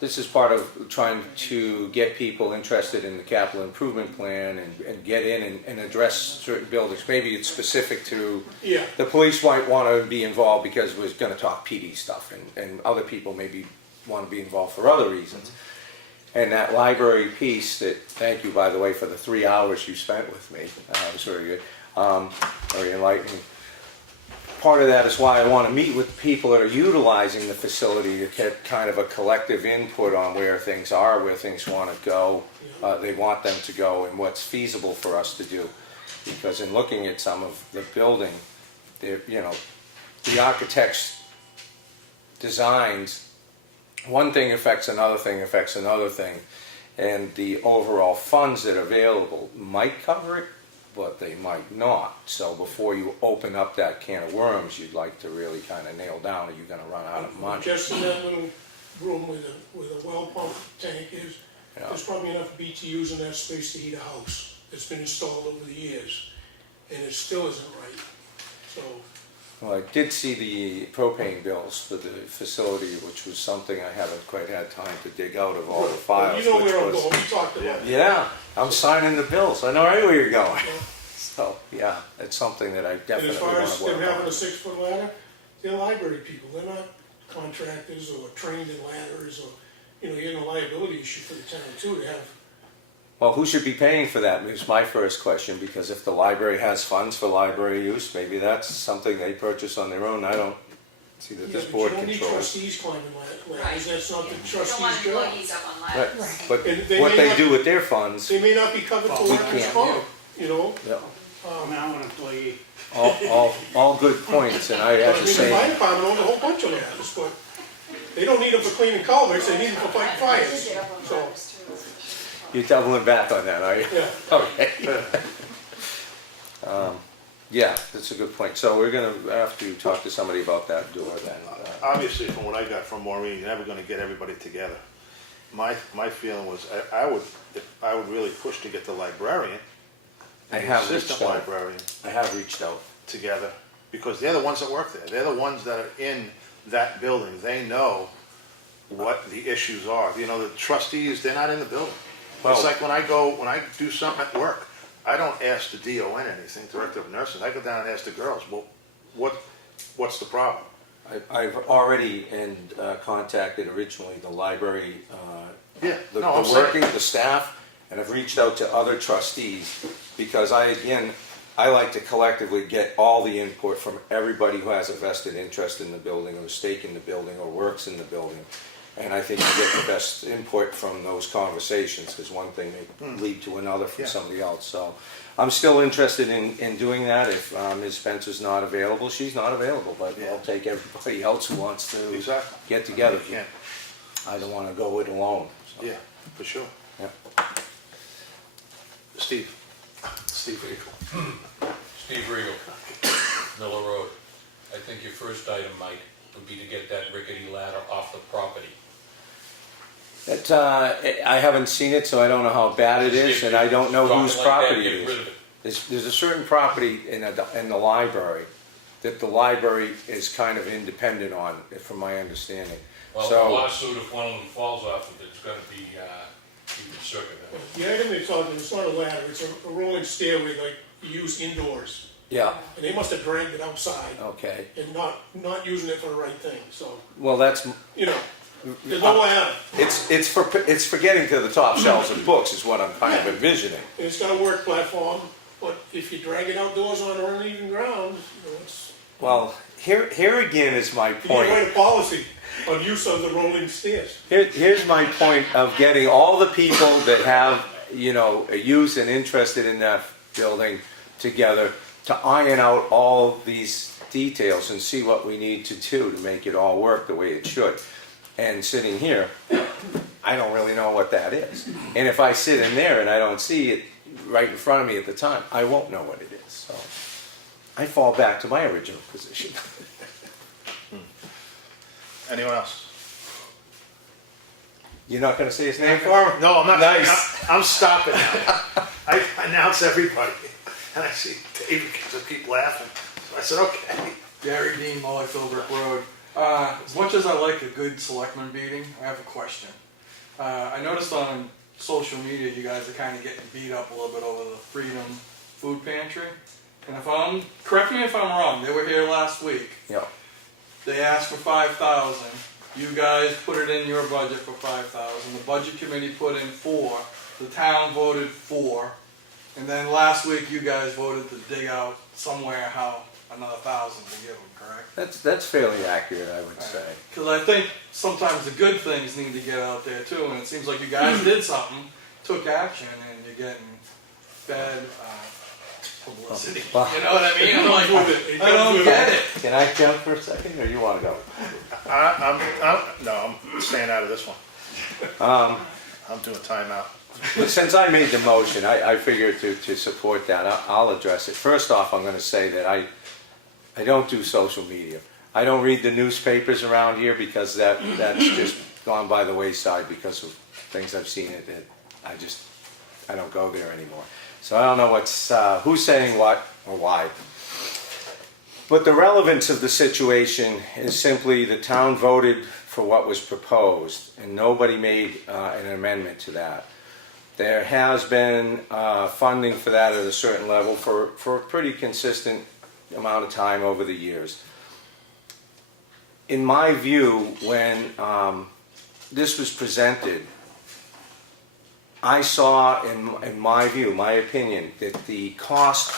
this is part of trying to get people interested in the capital improvement plan and get in and address certain buildings. Maybe it's specific to, Yeah, the police might want to be involved because we're going to talk PD stuff, and other people maybe want to be involved for other reasons. And that library piece that, thank you, by the way, for the 3 hours you spent with me, it was very good, very enlightening. part of that is why I want to meet with people that are utilizing the facility to get kind of a collective input on where things are, where things want to go, they want them to go, and what's feasible for us to do. Because in looking at some of the building, you know, the architect's designs, one thing affects another thing, affects another thing, and the overall funds that are available might cover it, but they might not. So before you open up that can of worms, you'd like to really kind of nail down, are you going to run out of money? Just in that little room where the well pump tank is, Yeah. there's probably enough BTUs in that space to heat a house. It's been installed over the years, and it still isn't right. So, Well, I did see the propane bills for the facility, which was something I haven't quite had time to dig out of all the files. you know which where I'm was- going, we talked about it. Yeah, I'm signing the bills. I know right where you're going. Yeah. So, yeah, it's something that I And definitely as far want as to them work having on. a 6-foot ladder, they're library people, they're not contractors or trained in ladders or, you know, you're in a liability issue for the town too, to have. Well, who should be paying for that is my first question, because if the library has funds for library use, maybe that's something they purchase on their own. I don't see that this Yeah, but board you don't need controls. trustees climbing Right. ladders, that's not the You don't want trustees' job. employees up on Right, ladders. but And they what may they not- do with their funds, They may not be covered for we workers' can't comp, you know? yeah, Now an employee. all good points, and I But have I to mean, the fire say, department owns a whole bunch of ladders, but they don't need them for cleaning culverts, they need them for fighting fires. So, you're doubling back on that, are you? yeah. Okay. Yeah, that's a good point. So we're gonna have to talk to somebody about that door then. Obviously, from what I got from Maureen, you're never gonna get everybody together. My feeling was, I would really push to get the librarian I and the have assistant reached out. librarian I have reached out. together, because they're the ones that work there. They're the ones that are in that building. They know what the issues are. You know, the trustees, they're not in the building. Well- It's like when I do something at work, I don't ask the DON anything, Director of Nursing. I go down and ask the girls, well, what's the problem? I've already contacted originally the library, Yeah, the no, I'm working, saying, the staff, and I've reached out to other trustees, because I like to collectively get all the input from everybody who has a vested interest in the building, or a stake in the building, or works in the building. And I think you get the best input from those conversations, because one thing may lead to another from Yeah. somebody else. So I'm still interested in doing that. If Ms. Spencer's not available, she's not available, but I'll take everybody else who wants to Exactly. get together. Yeah, I don't want to go it alone. So, yeah, for sure. yeah. Steve Riegel. Steve Regal, Miller Road. I think your first item, Mike, would be to get that rickety ladder off the property. I haven't seen it, so I don't know how bad it is, and I don't know Drop whose it like that, property get it rid is. of it. There's a certain property in the library that the library is kind of independent on, from my understanding. Well, So- the lawsuit, if one of them falls off of it, it's gonna be, you can circuit it. The item they're talking, it's not a ladder, it's a rolling stairway like you use indoors. Yeah, And they must have dragged it outside okay. and not using it for the right thing, so, Well, that's, you know, there's no way out. it's for getting to the top shelves of books is what I'm kind of envisioning. And it's got a work platform, but if you drag it outdoors on uneven ground, you know, it's, Well, here again is my you need to point. write a policy on use of the rolling stairs. Here's my point of getting all the people that have, a use and interested in that building together to iron out all these details and see what we need to do to make it all work the way it should. And sitting here, I don't really know what that is. And if I sit in there and I don't see it right in front of me at the time, I won't know what it is. So I fall back to my original position. Anyone else? You're not going to say his name for him? No, I'm not. Nice. I'm stopping now. I announce everybody, and I see David keep laughing. So I said, okay. Gary Dean, Molly Philbrook Road. As much as I like a good selectman meeting, I have a question. I noticed on social media you guys are kind of getting beat up a little bit over the Freedom Food Pantry. And correct me if I'm wrong, they were here last week. Yeah. They asked for 5,000. You guys put it in your budget for 5,000. The budget committee put in 4. The town voted 4. And then last week you guys voted to dig out somewhere how another 1,000 to give them, correct? That's fairly accurate, I would say. Because I think sometimes the good things need to get out there too, and it seems like you guys did something, took action, and you're getting bad publicity. Well- You know what I mean? I'm like, It I don't get it. Can I jump for a second, or you want to go? I'm staying out of this one. I'm doing timeout. But since I made the motion, I figured to support that, I'll address it. First off, I'm going to say that I don't do social media. I don't read the newspapers around here because that's just gone by the wayside because of things I've seen. I don't go there anymore. So I don't know who's saying what or why. But the relevance of the situation is simply the town voted for what was proposed, and nobody made an amendment to that. There has been funding for that at a certain level for a pretty consistent amount of time over the years. In my view, when this was presented, I saw, in my view, my opinion, that the cost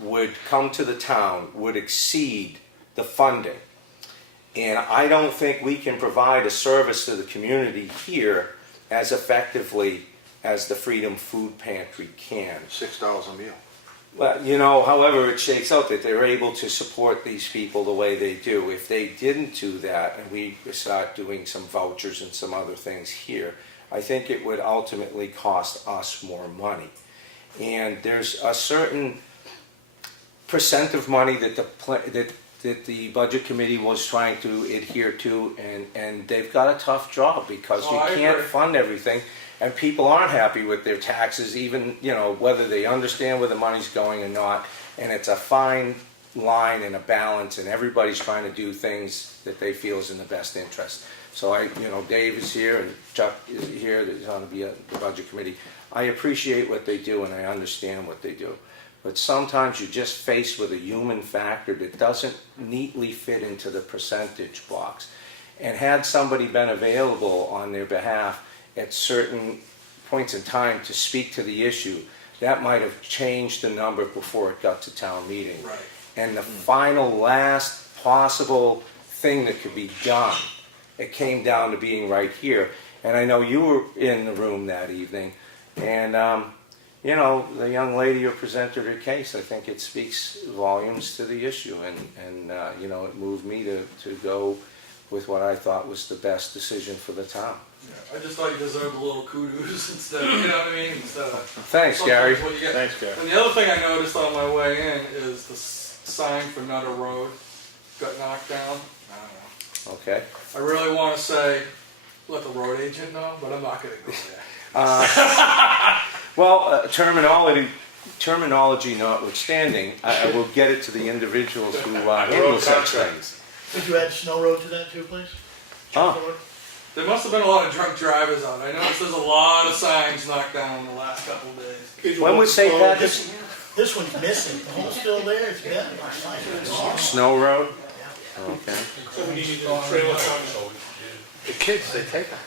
would come to the town would exceed the funding. And I don't think we can provide a service to the community here as effectively as the Freedom Food Pantry can. $6 a meal. Well, however it shakes out that they're able to support these people the way they do. If they didn't do that and we start doing some vouchers and some other things here, I think it would ultimately cost us more money. And there's a certain percent of money that the budget committee was trying to adhere to, and they've got a tough job because you can't fund everything, and people aren't happy with their taxes, even whether they understand where the money's going or not. And it's a fine line and a balance, and everybody's trying to do things that they feel is in the best interest. So Dave is here and Chuck is here, that's on the budget committee. I appreciate what they do and I understand what they do. But sometimes you're just faced with a human factor that doesn't neatly fit into the percentage box. And had somebody been available on their behalf at certain points in time to speak to the issue, that might have changed the number before it got to town meeting. Right. And the final last possible thing that could be done, it came down to being right here. And I know you were in the room that evening, and the young lady who presented her case, I think it speaks volumes to the issue, and it moved me to go with what I thought was the best decision for the town. Yeah, I just thought you deserved a little kudos instead of, you know what I mean? Instead of Thanks, Gary. what you get. Thanks, Gary. And the other thing I noticed on my way in is the sign for Nutter Road got knocked down. I don't know. Okay. I really want to say, let the road agent know, but I'm not going to go there. Well, terminology notwithstanding, I will get it to the individuals who handle such things. Could you add snow road to that too, please? Oh. There must have been a lot of drunk drivers out. I noticed there's a lot of signs knocked down in the last couple of days. When was St. Patrick's? This one's missing. The hole's still there. It's been. Snow Road? Okay. So we need a trailer on The kids, they take them.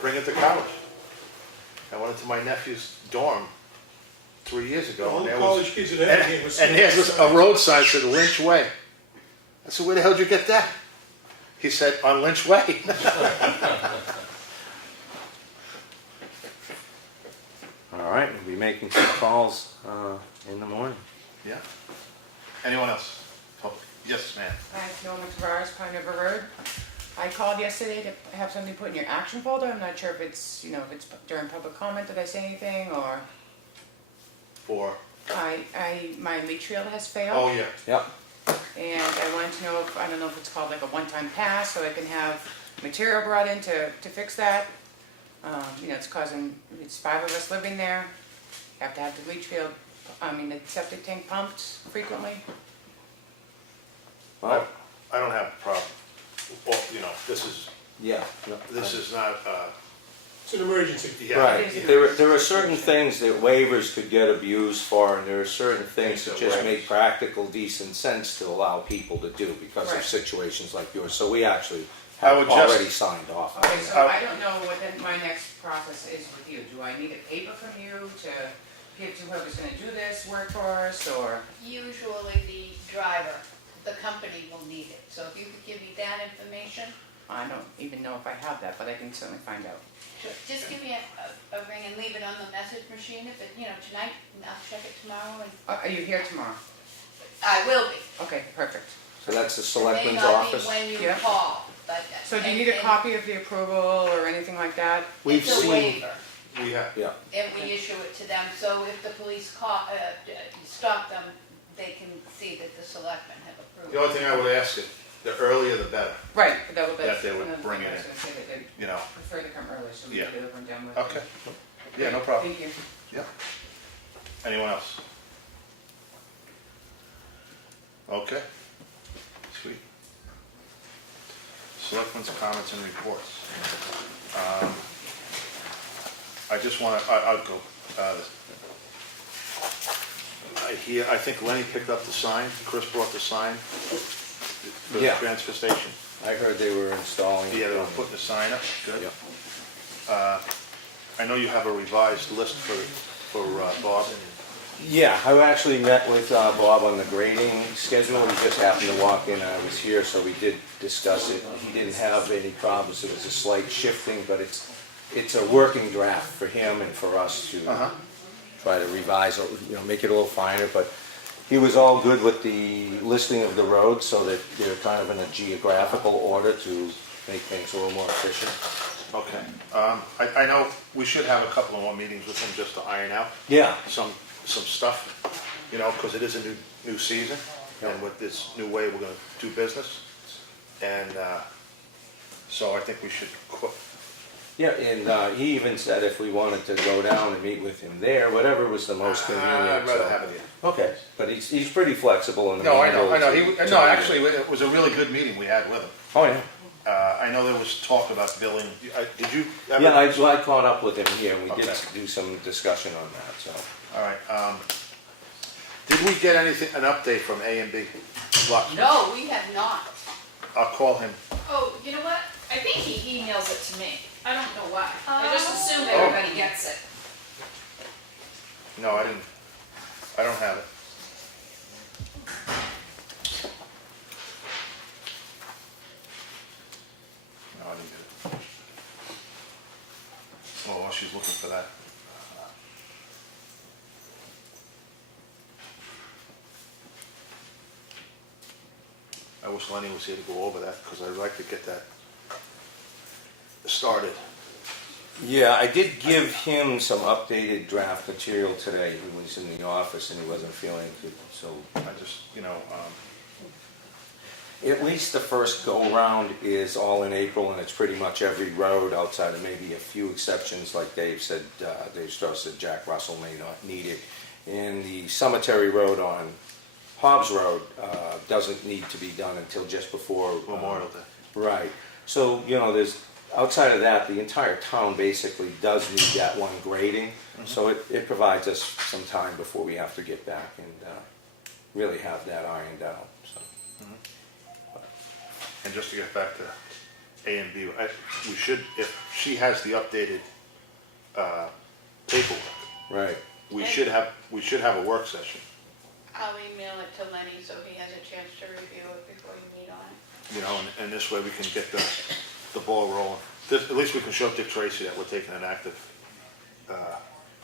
Bring it to college. I went into my nephew's dorm 3 years ago. all and the there was- college kids at Effingham was. And there's a road sign that said Lynch Way. I said, where the hell did you get that? He said, on Lynch Way. All right, we'll be making some calls in the morning. Yeah. Anyone else? Yes, ma'am. Hi, Norma Tavares, Pine River Road. I called yesterday to have something put in your action folder. I'm not sure if it's, if it's during public comment, did I say anything, or For, my leach field has failed. oh, yeah. Yep. And I wanted to know I don't know if it's called like a one-time pass, so I can have material brought in to fix that. It's 5 of us living there. Have to have the leach field, the septic tank pumped frequently. Well, I don't have a problem. Well, yeah. this is not, It's an emergency. yeah. Right. There are certain things that waivers could get abused for, and there are certain things that just make practical, decent sense to allow people to do because of Right. situations like yours. So we actually I have would just- already signed off. on Okay, it. so I don't know what then my next process is with you. Do I need a paper from you to give to whoever's gonna do this work for us, or? Usually the driver, the company will need it, so if you could give me that information, I don't even know if I have that, but I can certainly find out. just give me a ring and leave it on the message machine, if it, tonight, and I'll check it tomorrow, and Are you here tomorrow? I will be. Okay, perfect. So that's the It selectman's may not office? be when you Yeah. call, but. So do you need a copy of the approval or anything like that? We've It's a seen, waiver, We have, yeah, and we issue it to them, so if the police stop them, they can see that the selectmen have approved. the only thing I would ask is, the earlier the better, Right, that would, That that's they would another bring thing I it was gonna say, that they you know. prefer to come early, so we Yeah. can deliver them down with. Okay. Yeah, no problem. Thank you. Yeah. Anyone else? Okay. Sweet. Selectmen's comments and reports. I just want to, I'll go. I think Lenny picked up the sign, Chris brought the sign for the Yeah. transfer station. I heard they were installing. Yeah, they were putting the sign up, good. Yeah. I know you have a revised list for Bob. Yeah, I actually met with Bob on the grading schedule. He just happened to walk in, I was here, so we did discuss it. He didn't have any problems, it was a slight shifting, but it's a working draft for him and for us to try to revise, make it a little finer, but he was all good with the listing of the roads so that they're kind of in a geographical order to make things a little more efficient. Okay. I know we should have a couple of more meetings with him just to iron out Yeah. some stuff, because it is a new season, and with this new way we're gonna do business. And so I think we should Yeah, and he even said if we wanted to go down and meet with him there, whatever was the most convenient. I'd rather so- have it here. Okay, but he's pretty flexible and. No, I know. amenable to- No, actually, it was a really good meeting we had with him. Oh, yeah. I know there was talk about billing. Did you ever? Yeah, I caught up with him here, and we did Okay. do some discussion on that, so. All right. Did we get an update from A and B? Locksmith? No, we have not. I'll call him. Oh, you know what? I think he emails it to me. I don't know why. I just assume Oh. everybody gets it. No, I didn't. I don't have it. No, I didn't get it. Oh, well, she's looking for that. I wish Lenny was here to go over that, because I'd like to get that started. Yeah, I did give him some updated draft material today. He was in the office and he wasn't feeling good, so. I just, At least the first go-round is all in April, and it's pretty much every road outside of maybe a few exceptions, like Dave said, Dave Strauss said Jack Russell may not need it. And the cemetery road on Hobbs Road doesn't need to be done until just before Memorial Day. Right. So, there's, outside of that, the entire town basically does need that one grading. So it provides us some time before we have to get back and really have that ironed out, so. And just to get back to A and B, we should, if she has the updated paperwork, Right. we should have a work session. I'll email it to Lenny so he has a chance to review it before you meet on it. And this way we can get the ball rolling. At least we can show Dick Tracy that we're taking an active.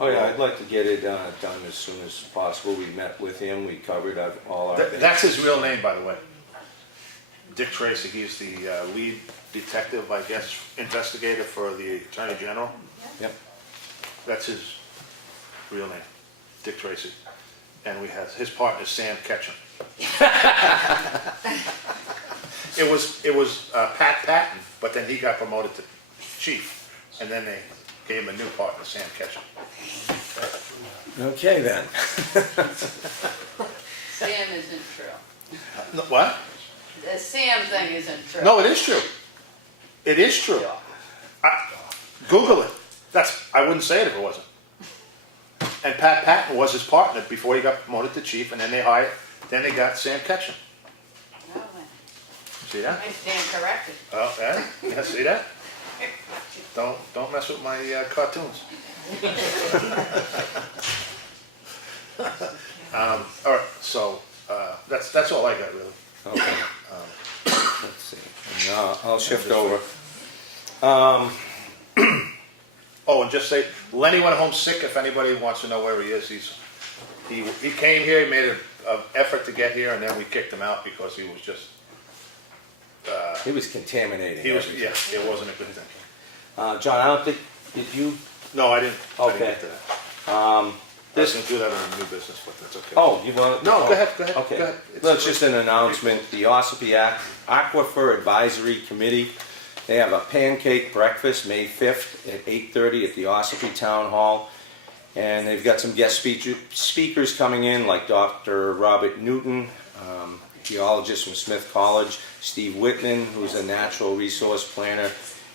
Oh yeah, I'd like to get it done as soon as possible. We met with him, we covered all our. That's his real name, by the way. Dick Tracy. He's the lead detective, I guess, investigator for the Attorney General. Yep. That's his real name, Dick Tracy. And we have his partner, Sam Ketchum. It was Pat Patton, but then he got promoted to chief, and then they gave him a new partner, Sam Ketchum. Okay then. Sam isn't true. No, what? The Sam thing isn't true. No, it is true. It is true. Google it. I wouldn't say it if it wasn't. And Pat Patton was his partner before he got promoted to chief, and then they got Sam Ketchum. No, See that? I stand corrected. Oh, yeah, see that? Don't mess with my cartoons. All right, so, that's all I got, really. Okay. Let's see. And, I'll shift over. Oh, and just say, Lenny went home sick, if anybody wants to know where he is, he came here, he made an effort to get here, and then we kicked him out because he was just, He was contaminating. he was, everything. yeah, it wasn't a good thing. John, I don't think, did you? No, I didn't Okay. get to that. This, Doesn't do that on a new business, but that's okay. oh, you want? No, oh, go ahead, go ahead, Okay. go ahead. Well, it's just an announcement. The Ossipee Aquifer Advisory Committee, they have a pancake breakfast May 5th at 8:30 at the Ossipee Town Hall. And they've got some guest speakers coming in, like Dr. Robert Newton, geologist from Smith College, Steve Whitman, who's a natural resource planner.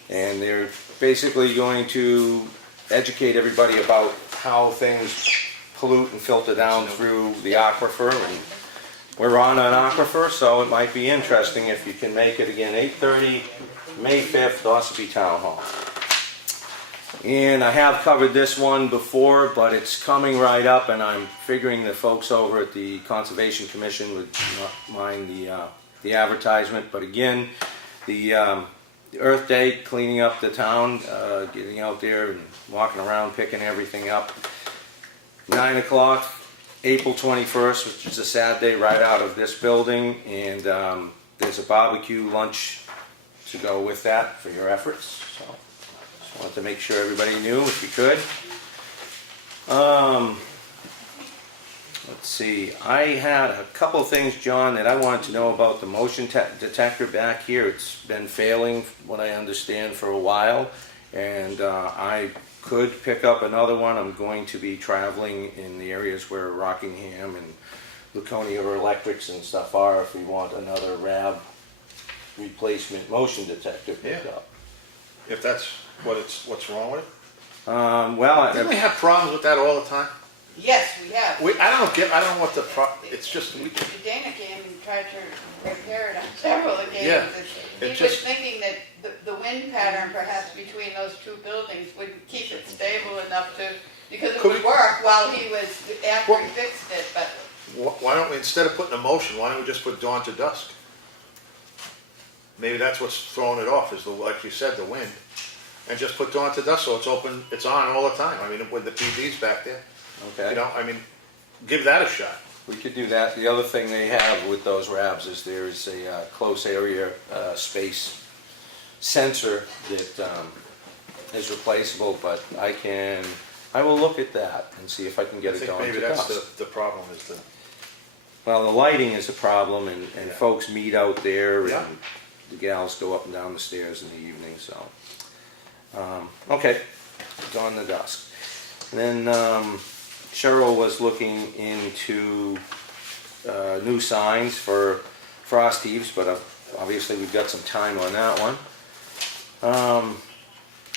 And they're basically going to educate everybody about how things pollute and filter down through the aquifer. And we're on an aquifer, so it might be interesting if you can make it again. 8:30, May 5th, Ossipee Town Hall. And I have covered this one before, but it's coming right up, and I'm figuring the folks over at the Conservation Commission would not mind the advertisement. But again, the Earth Day, cleaning up the town, getting out there and walking around, picking everything up. 9 o'clock, April 21st, which is a Saturday, right out of this building, and there's a barbecue lunch to go with that for your efforts. So just wanted to make sure everybody knew if you could. Let's see, I had a couple of things, John, that I wanted to know about the motion detector back here. It's been failing, what I understand, for a while, and I could pick up another one. I'm going to be traveling in the areas where Rockingham and Laconia or Electrics and stuff are if we want another RAB replacement motion detector picked up. If that's what's wrong with it? Well, Didn't we have problems with that all the time? Yes, we have. I don't know what the it's just, Dana came and tried to repair it on several occasions. Yeah, He it was just- thinking that the wind pattern perhaps between those two buildings would keep it stable enough to, because it Could would we- work while he was, after he fixed it, but why don't we, instead of putting a motion, why don't we just put dawn to dusk? Maybe that's what's throwing it off, is like you said, the wind. And just put dawn to dusk so it's open, it's on all the time. I mean, with the PDs back there. okay. You know, I mean, give that a shot. We could do that. The other thing they have with those RABs is there's a close area space sensor that is replaceable, but I will look at that and see if I can I get it think going maybe to that's dusk. the problem is the, Well, the lighting is a problem, and Yeah. folks meet out there, Yeah. and the gals go up and down the stairs in the evening, so. Okay, dawn to dusk. Then Cheryle was looking into new signs for frost heaves, but obviously we've got some time on that one.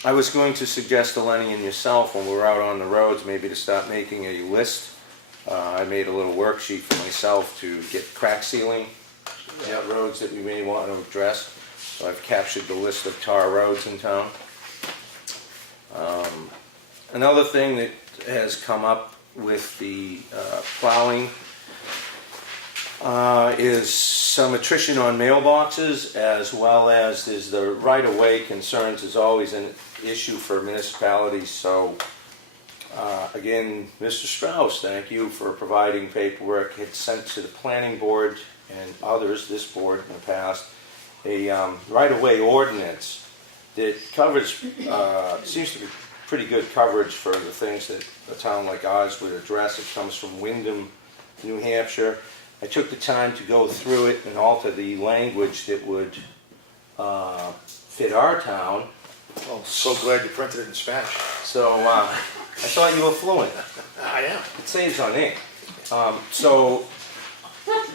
I was going to suggest to Lenny and yourself when we're out on the roads maybe to start making a list. I made a little worksheet for myself to get crack sealing roads that we may want to address. So I've captured the list of tar roads in town. Another thing that has come up with the plowing is some attrition on mailboxes, as well as there's the right-of-way concerns is always an issue for municipalities. So again, Mr. Strauss, thank you for providing paperwork. Had sent to the planning board and others, this board in the past, a right-of-way ordinance that covers, seems to be pretty good coverage for the things that a town like ours would address. It comes from Windham, New Hampshire. I took the time to go through it and alter the language that would fit our town. oh, so glad you printed it in Spanish. So I thought you were fluent. I am. It saves on ink. So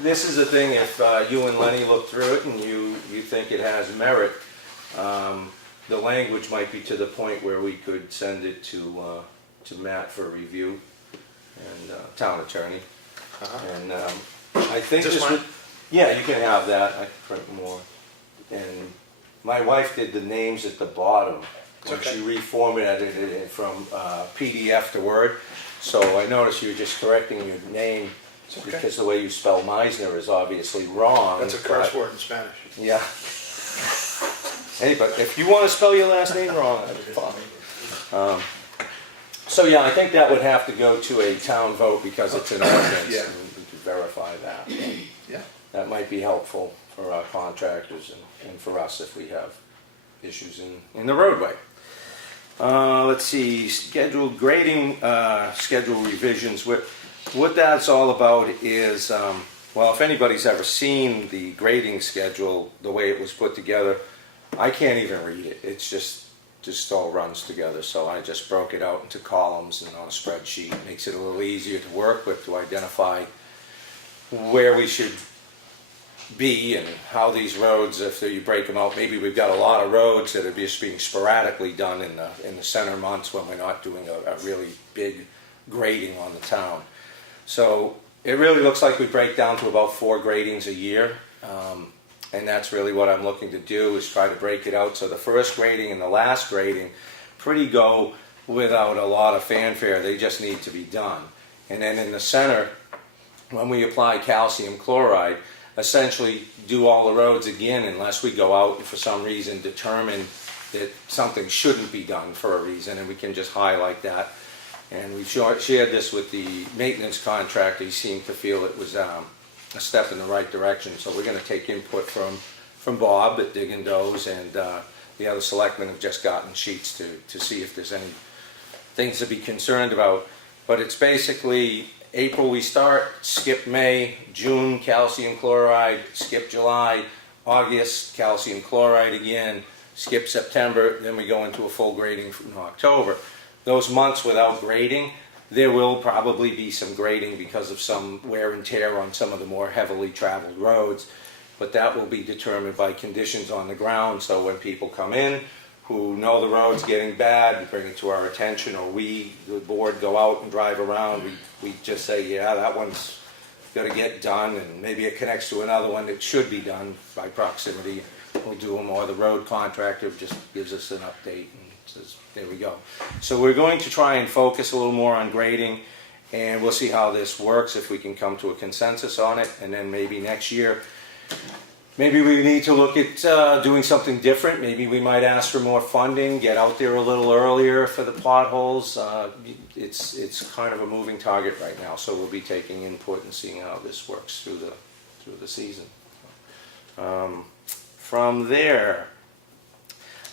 this is the thing, if you and Lenny look through it and you think it has merit, the language might be to the point where we could send it to Matt for review and town attorney. And I think Just this mine? would, yeah, you can have that. I can print more. And my wife did the names at the bottom when Okay. she reformatted it from PDF to Word. So I noticed you were just correcting your name because the way you spell Meisner is obviously wrong. That's a curse word in Spanish. Yeah. Hey, but if you want to spell your last name wrong, that's fine. So yeah, I think that would have to go to a town vote because it's an ordinance. Yeah. And we could verify that. Yeah. That might be helpful for our contractors and for us if we have issues in the roadway. Let's see, scheduled grading, schedule revisions. What that's all about is, well, if anybody's ever seen the grading schedule, the way it was put together, I can't even read it. It's just all runs together. So I just broke it out into columns and on a spreadsheet. It makes it a little easier to work with, to identify where we should be and how these roads, if you break them out, maybe we've got a lot of roads that are just being sporadically done in the center months when we're not doing a really big grading on the town. So it really looks like we break down to about 4 gradings a year. And that's really what I'm looking to do, is try to break it out. So the first grading and the last grading go without a lot of fanfare. They just need to be done. And then in the center, when we apply calcium chloride, essentially do all the roads again unless we go out and for some reason determine that something shouldn't be done for a reason, and we can just highlight that. And we've shared this with the maintenance contractor. He seemed to feel it was a step in the right direction. So we're going to take input from Bob at Dig and Doze, and the other selectmen have just gotten sheets to see if there's any things to be concerned about. But it's basically April we start, skip May, June calcium chloride, skip July, August calcium chloride again, skip September, then we go into a full grading from October. Those months without grading, there will probably be some grading because of some wear and tear on some of the more heavily traveled roads, but that will be determined by conditions on the ground. So when people come in who know the road's getting bad, we bring it to our attention, or we, the board, go out and drive around, we just say, yeah, that one's got to get done, and maybe it connects to another one that should be done by proximity. We'll do them, or the road contractor just gives us an update and says, there we go. So we're going to try and focus a little more on grading, and we'll see how this works, if we can come to a consensus on it, and then maybe next year, maybe we need to look at doing something different. Maybe we might ask for more funding, get out there a little earlier for the potholes. It's kind of a moving target right now, so we'll be taking input and seeing how this works through the season. From there,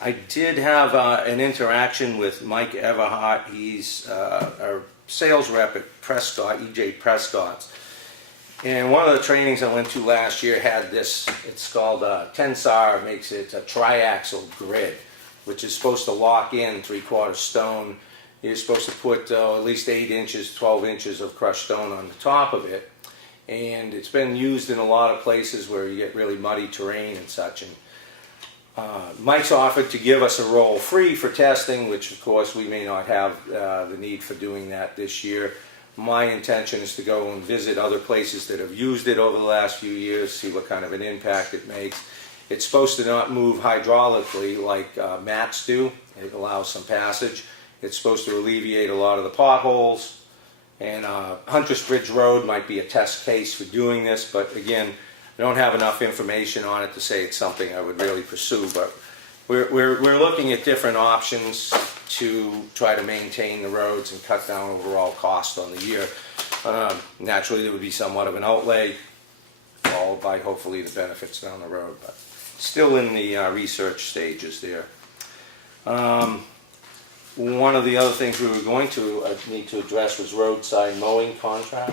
I did have an interaction with Mike Everhart. He's our sales rep at Prescott, EJ Prescott's. And one of the trainings I went to last year had this, it's called Tensar, makes it a triaxle grid, which is supposed to lock in 3/4 stone. You're supposed to put at least 8 inches, 12 inches of crushed stone on the top of it. And it's been used in a lot of places where you get really muddy terrain and such. And Mike's offered to give us a roll free for testing, which of course we may not have the need for doing that this year. My intention is to go and visit other places that have used it over the last few years, see what kind of an impact it makes. It's supposed to not move hydraulically like mats do. It allows some passage. It's supposed to alleviate a lot of the potholes. And Huntress Bridge Road might be a test case for doing this, but again, I don't have enough information on it to say it's something I would really pursue. But we're looking at different options to try to maintain the roads and cut down overall cost on the year. Naturally, there would be somewhat of an outlay, followed by hopefully the benefits down the road, but still in the research stages there. One of the other things we were going to need to address was roadside mowing contract.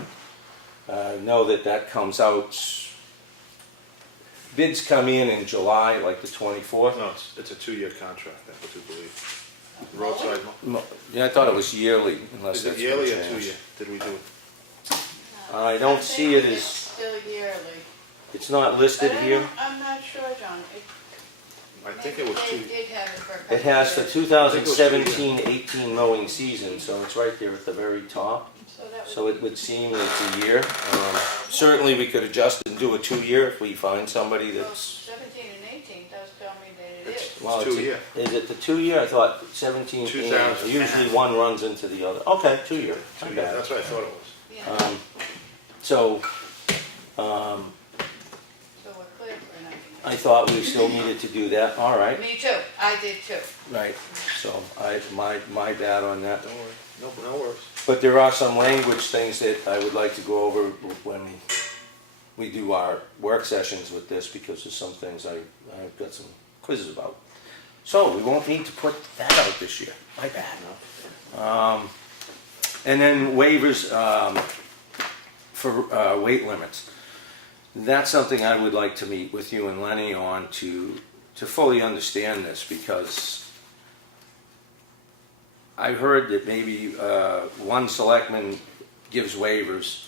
Know that comes out. Bids come in July, like the 24th. No, it's a 2-year contract, that's what you believe. Roadside. Yeah, I thought it was yearly, unless Is it that's yearly or changed. 2-year? Did we do it? I don't see it as, Still yearly. it's not listed here. I'm not sure, John. I think it was 2 They did have it for a couple It has the years. 2017-18 mowing season, so it's right there at the very top. So it would seem that it's a year. Certainly we could adjust and do a 2-year if we find somebody Well, that's... 17 and 18 does tell me that it is. Well, It's 2 year. Is it the 2 year? I thought 17, 2010. usually one runs into the other. Okay, 2 year. So, Not yeah, bad. that's what I thought it was. Yeah, So, so we're clear for another. I thought we still needed to do that, all right, Me too, I did too. right. So, my bad on that. Don't worry, no worries. But there are some language things that I would like to go over when we do our work sessions with this, because there's some things I've got some quizzes about. So, we won't need to put that out this year, my bad. And then waivers for weight limits. That's something I would like to meet with you and Lenny on to fully understand this, because I heard that maybe one selectman gives waivers.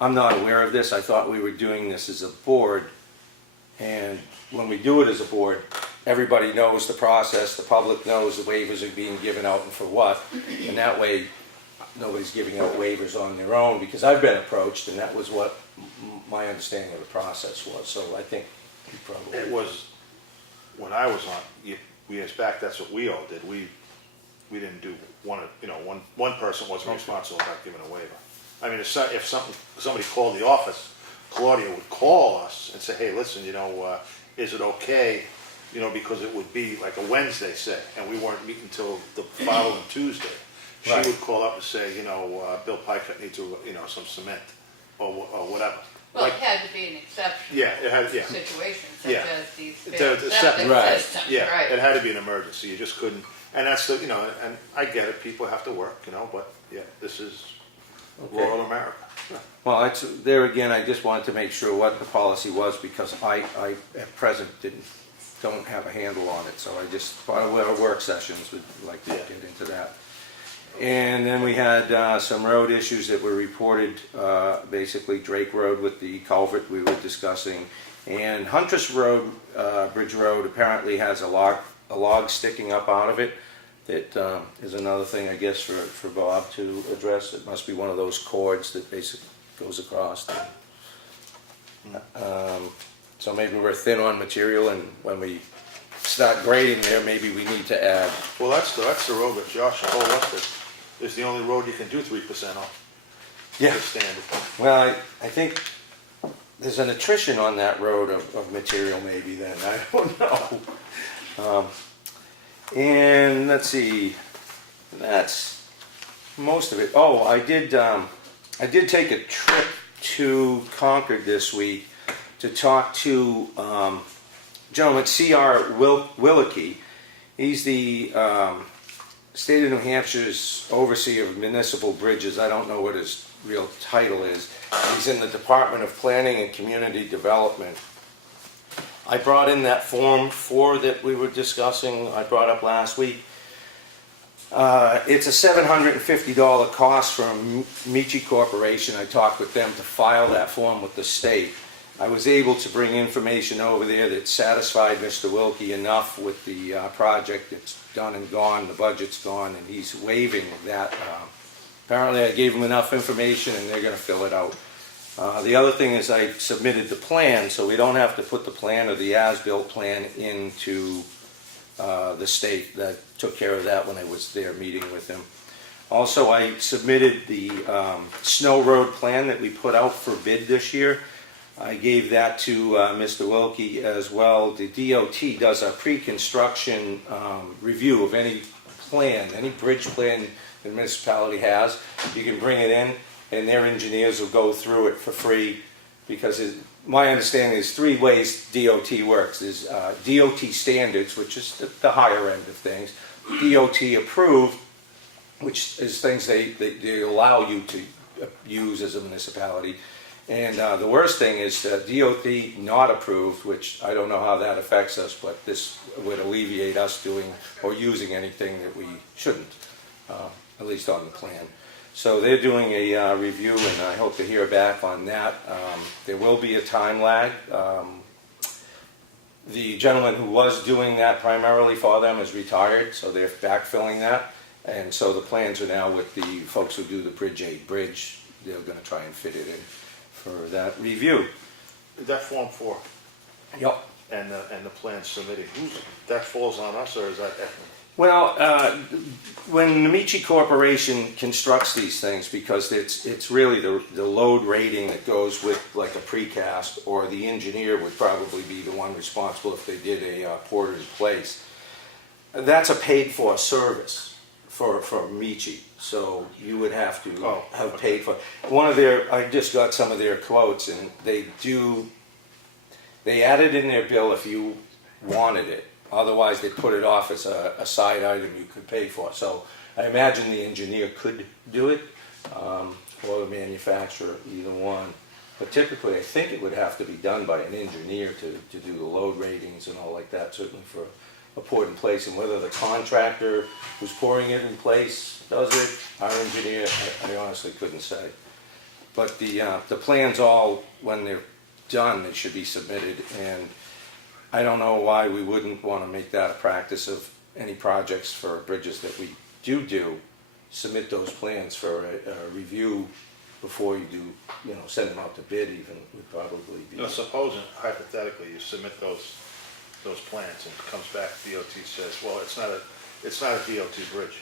I'm not aware of this. I thought we were doing this as a board, and when we do it as a board, everybody knows the process, the public knows the waivers are being given out and for what, and that way nobody's giving out waivers on their own, because I've been approached, and that was what my understanding of the process was. So I think you probably... It was, when I was on, years back, that's what we all did. We didn't do one person wasn't responsible about giving a waiver. I mean, if somebody called the office, Claudia would call us and say, hey, listen, is it okay? Because it would be like a Wednesday, say, and we weren't meeting until the following Tuesday. She Right. would call up and say, Bill Pycott needs some cement or whatever. Well, Like, it had to be an exception. yeah, it had, yeah. Situation such Yeah. as these The failed septic- septic Right. systems, Yeah, right? it had to be an emergency. You just couldn't, and that's and I get it. People have to work, but yeah, this is rural America. Well, there again, I just wanted to make sure what the policy was, because I at present don't have a handle on it, so I just thought our work sessions would like to get into that. And then we had some road issues that were reported, basically Drake Road with the culvert we were discussing, and Huntress Road, Bridge Road, apparently has a log sticking up out of it. That is another thing, I guess, for Bob to address. It must be one of those cords that basically goes across. So maybe we're thin on material, and when we start grading there, maybe we need to add. Well, that's the road that Josh told us that is the only road you can do 3% on. Yeah. The standard. Well, I think there's an attrition on that road of material maybe then. I don't know. And let's see, that's most of it. Oh, I did take a trip to Concord this week to talk to gentleman C.R. Willicke. He's the state of New Hampshire's overseer of municipal bridges. I don't know what his real title is. He's in the Department of Planning and Community Development. I brought in that Form 4 that we were discussing, I brought up last week. It's a $750 cost from Michi Corporation. I talked with them to file that form with the state. I was able to bring information over there that satisfied Mr. Wilkie enough with the project. It's done and gone, the budget's gone, and he's waiving that. Apparently I gave him enough information and they're going to fill it out. The other thing is I submitted the plan, so we don't have to put the plan or the as-built plan into the state. That took care of that when I was there meeting with him. Also, I submitted the snow road plan that we put out for bid this year. I gave that to Mr. Wilkie as well. The DOT does a pre-construction review of any plan, any bridge plan the municipality has. You can bring it in, and their engineers will go through it for free, because my understanding is 3 ways DOT works. There's DOT standards, which is the higher end of things, DOT approved, which is things they allow you to use as a municipality, and the worst thing is DOT not approved, which I don't know how that affects us, but this would alleviate us doing or using anything that we shouldn't, at least on the plan. So they're doing a review, and I hope to hear back on that. There will be a time lag. The gentleman who was doing that primarily for them is retired, so they're backfilling that. And so the plans are now with the folks who do the Bridge 8 bridge. They're going to try and fit it in for that review. Is that Form 4? Yep. and the plan submitted, that falls on us, or is that Effingham? Well, when the Amici Corporation constructs these things, because it's really the load rating that goes with like a precast, or the engineer would probably be the one responsible if they did a porter's place. That's a paid-for service for Amici, so you would have to have paid for. I just got some of their quotes, and they add it in their bill if you wanted it. Otherwise, they put it off as a side item you could pay for. So I imagine the engineer could do it, or the manufacturer, either one. But typically, I think it would have to be done by an engineer to do the load ratings and all like that, certainly for a port in place. And whether the contractor who's pouring it in place does it, our engineer, I honestly couldn't say. But the plans all, when they're done, they should be submitted, and I don't know why we wouldn't want to make that a practice of any projects for bridges that we do, submit those plans for a review before you do, send them out to bid even, would probably be. Supposing, hypothetically, you submit those plans and it comes back, DOT says, well, it's not a DOT bridge.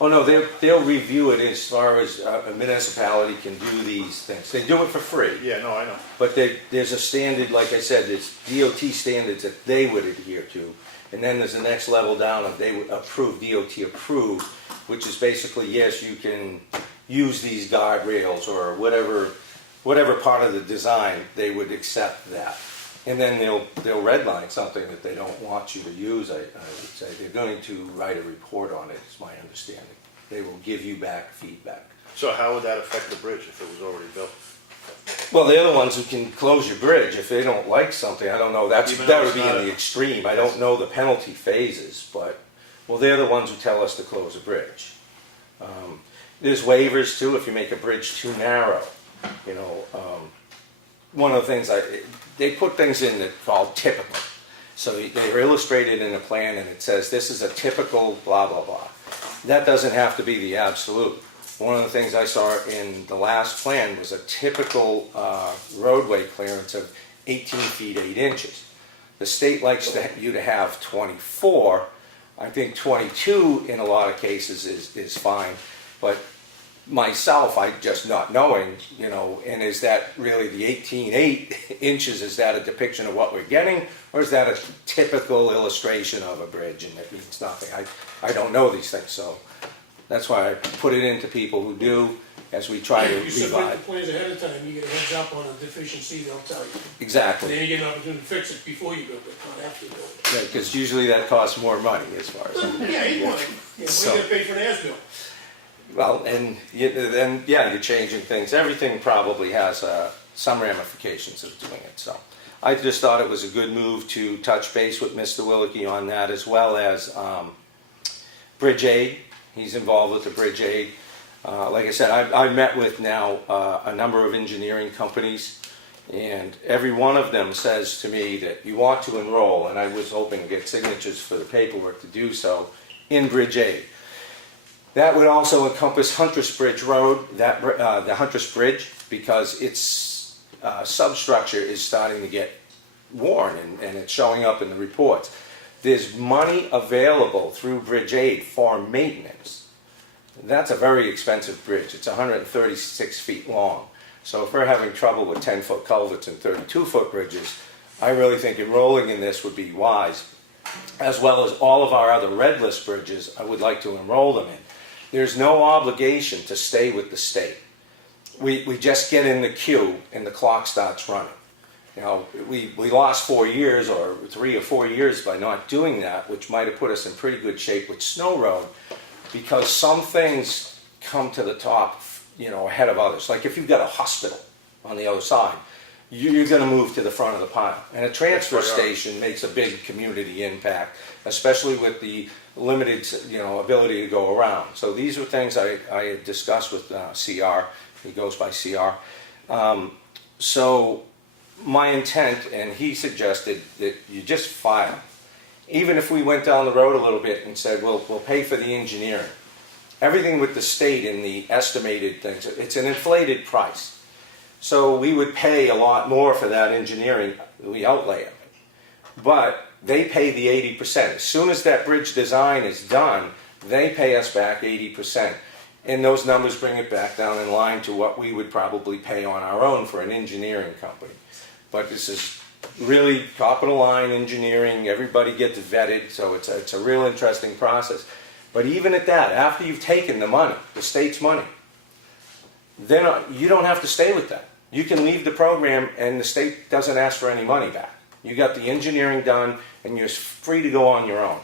Oh no, they'll review it as far as a municipality can do these things. They do it for free. Yeah, no, I know. But there's a standard, like I said, there's DOT standards that they would adhere to. And then there's the next level down of they would approve, DOT approved, which is basically, yes, you can use these guardrails or whatever part of the design, they would accept that. And then they'll redline something that they don't want you to use, I would say. They're going to write a report on it, is my understanding. They will give you back feedback. So how would that affect the bridge if it was already built? Well, they're the ones who can close your bridge. If they don't like something, I don't know, that would be in the extreme. I don't know the penalty phases, but, well, they're the ones who tell us to close a bridge. There's waivers too, if you make a bridge too narrow. One of the things they put things in that are called typical. So they're illustrated in a plan and it says this is a typical blah, blah, blah. That doesn't have to be the absolute. One of the things I saw in the last plan was a typical roadway clearance of 18 feet 8 inches. The state likes you to have 24. I think 22 in a lot of cases is fine. But myself, I just not knowing, and is that really the 18.8 inches, is that a depiction of what we're getting, or is that a typical illustration of a bridge and it means nothing? I don't know these things, so that's why I put it into people who do as we try to If you submit revive. the plans ahead of time, you get a heads up on a deficiency, they'll tell you. Exactly. Then you get an opportunity to fix it before you build it, not after you build it. Yeah, because usually that costs more money as far as I'm Yeah, you want it. Yeah, So- we're gonna pay for an as-built. Well, and then, you're changing things. Everything probably has some ramifications of doing it. So I just thought it was a good move to touch base with Mr. Willicke on that, as well as Bridge Aid. He's involved with the Bridge Aid. Like I said, I've met with now a number of engineering companies, and every one of them says to me that you want to enroll, and I was hoping to get signatures for the paperwork to do so, in Bridge Aid. That would also encompass Huntress Bridge Road, the Huntress Bridge, because its substructure is starting to get worn and it's showing up in the reports. There's money available through Bridge Aid for maintenance. That's a very expensive bridge. It's 136 feet long. So if we're having trouble with 10-foot culverts and 32-foot bridges, I really think enrolling in this would be wise. As well as all of our other red list bridges, I would like to enroll them in. There's no obligation to stay with the state. We just get in the queue and the clock starts running. We lost 4 years or 3 or 4 years by not doing that, which might have put us in pretty good shape with Snow Road, because some things come to the top, ahead of others. Like if you've got a hospital on the other side, you're going to move to the front of the pile. And a transfer station makes a big community impact, especially with the limited, ability to go around. So these are things I had discussed with CR. He goes by CR. So my intent, and he suggested that you just file. Even if we went down the road a little bit and said, we'll pay for the engineering. Everything with the state in the estimated things, it's an inflated price. So we would pay a lot more for that engineering, the outlay of it. but they pay the 80%. As soon as that bridge design is done, they pay us back 80%. And those numbers bring it back down in line to what we would probably pay on our own for an engineering company. But this is really top of the line engineering, everybody gets vetted, so it's a real interesting process. But even at that, after you've taken the money, the state's money, then you don't have to stay with that. You can leave the program and the state doesn't ask for any money back. You got the engineering done and you're free to go on your own.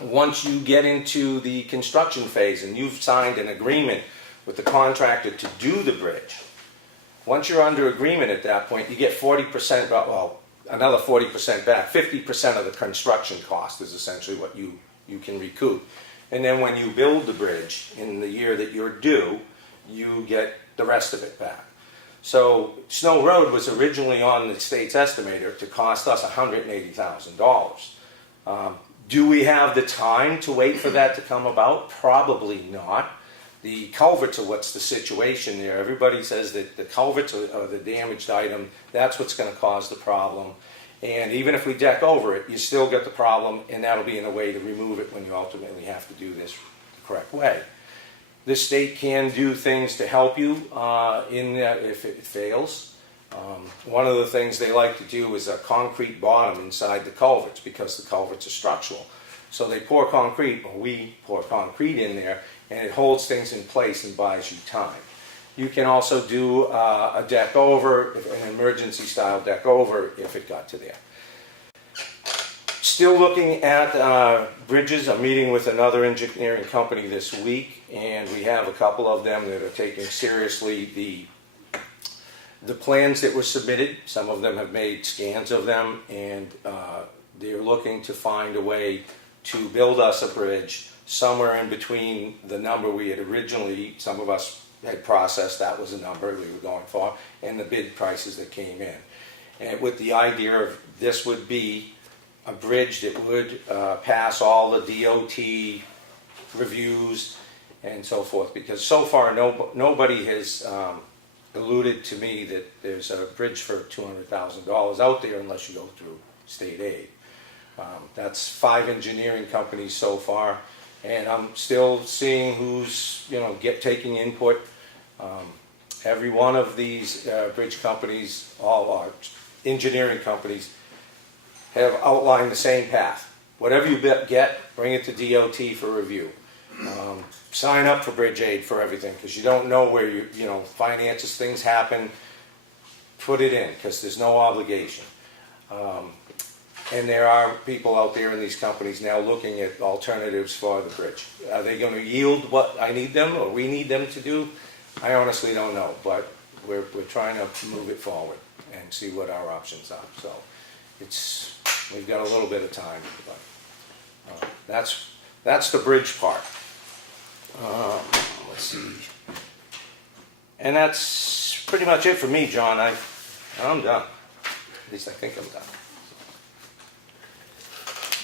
Once you get into the construction phase and you've signed an agreement with the contractor to do the bridge, once you're under agreement at that point, you get 40%, well, another 40% back. 50% of the construction cost is essentially what you can recoup. And then when you build the bridge in the year that you're due, you get the rest of it back. So Snow Road was originally on the state's estimator to cost us $180,000. Do we have the time to wait for that to come about? Probably not. The culverts are what's the situation there. Everybody says that the culverts are the damaged item. That's what's going to cause the problem. And even if we deck over it, you still get the problem, and that'll be in a way to remove it when you ultimately have to do this the correct way. The state can do things to help you in that if it fails. One of the things they like to do is a concrete bottom inside the culverts because the culverts are structural. So they pour concrete, or we pour concrete in there, and it holds things in place and buys you time. You can also do a deck over, an emergency style deck over if it got to there. Still looking at bridges. I'm meeting with another engineering company this week, and we have a couple of them that are taking seriously the plans that were submitted. Some of them have made scans of them, and they're looking to find a way to build us a bridge somewhere in between the number we had originally, some of us had processed, that was a number we were going for, and the bid prices that came in. And with the idea of this would be a bridge that would pass all the DOT reviews and so forth, because so far nobody has alluded to me that there's a bridge for $200,000 out there unless you go through state aid. That's 5 engineering companies so far, and I'm still seeing who's taking input. Every one of these bridge companies, all our engineering companies, have outlined the same path. Whatever you get, bring it to DOT for review. Sign up for bridge aid for everything, because you don't know where finances, things happen. Put it in, because there's no obligation. And there are people out there in these companies now looking at alternatives for the bridge. Are they going to yield what I need them or we need them to do? I honestly don't know, but we're trying to move it forward and see what our options are. So we've got a little bit of time, but that's the bridge part. Let's see. And that's pretty much it for me, John. I'm done. At least I think I'm done.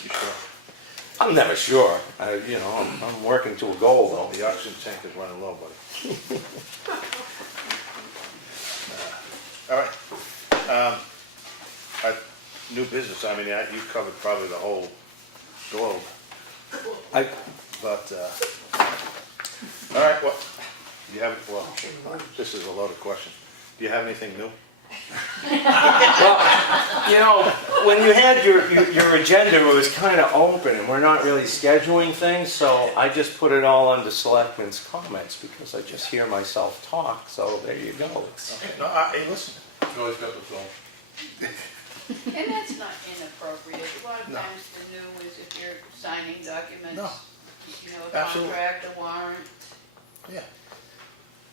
You sure? I'm never sure. I'm working to a goal, though. The oxygen tank is running low, buddy. All right. New business. I mean, you've covered probably the whole globe. But all right. Well, do you have? Well, this is a loaded question. Do you have anything new? Well, when you had your agenda, it was kind of open, and we're not really scheduling things, so I just put it all under selectmen's comments because I just hear myself talk. So there you go. Okay. No, hey, listen. You always got the phone. And that's not inappropriate. A lot of times the new is if you're signing documents, No. a Absolutely. contract, a warrant. Yeah.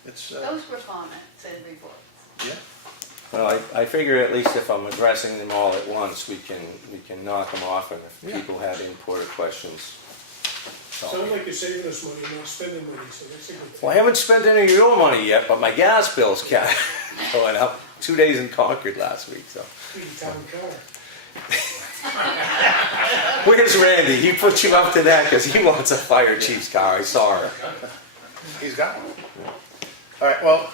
It's Those were comments and reports. yeah. Well, I figure at least if I'm addressing them all at once, we can knock them off, and if people have input or questions. Sounds like you're saving us money, not spending money, so that's a good thing. Well, I haven't spent any of your money yet, but my gas bills kept going up. 2 days in Concord last week, so. Town car. Where's Randy? He put you up to that because he wants a fire chief's car. I saw her. He's got one. All right. Well,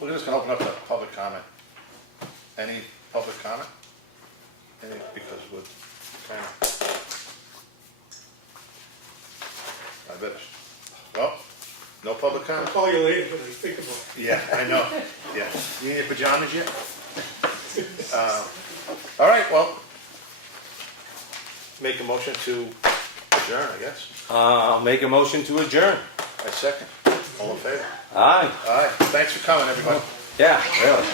we're just gonna open up to public comment. Any public comment? Because we're kind of, I bet, well, no public I'll comment? call you later when I think about it. Yeah, I know, yeah. You in your pajamas yet? All right, well, make a motion to adjourn, I guess. I'll make a motion to adjourn. I second. All in favor? Aye. Aye. Thanks for coming, everybody. Yeah, really.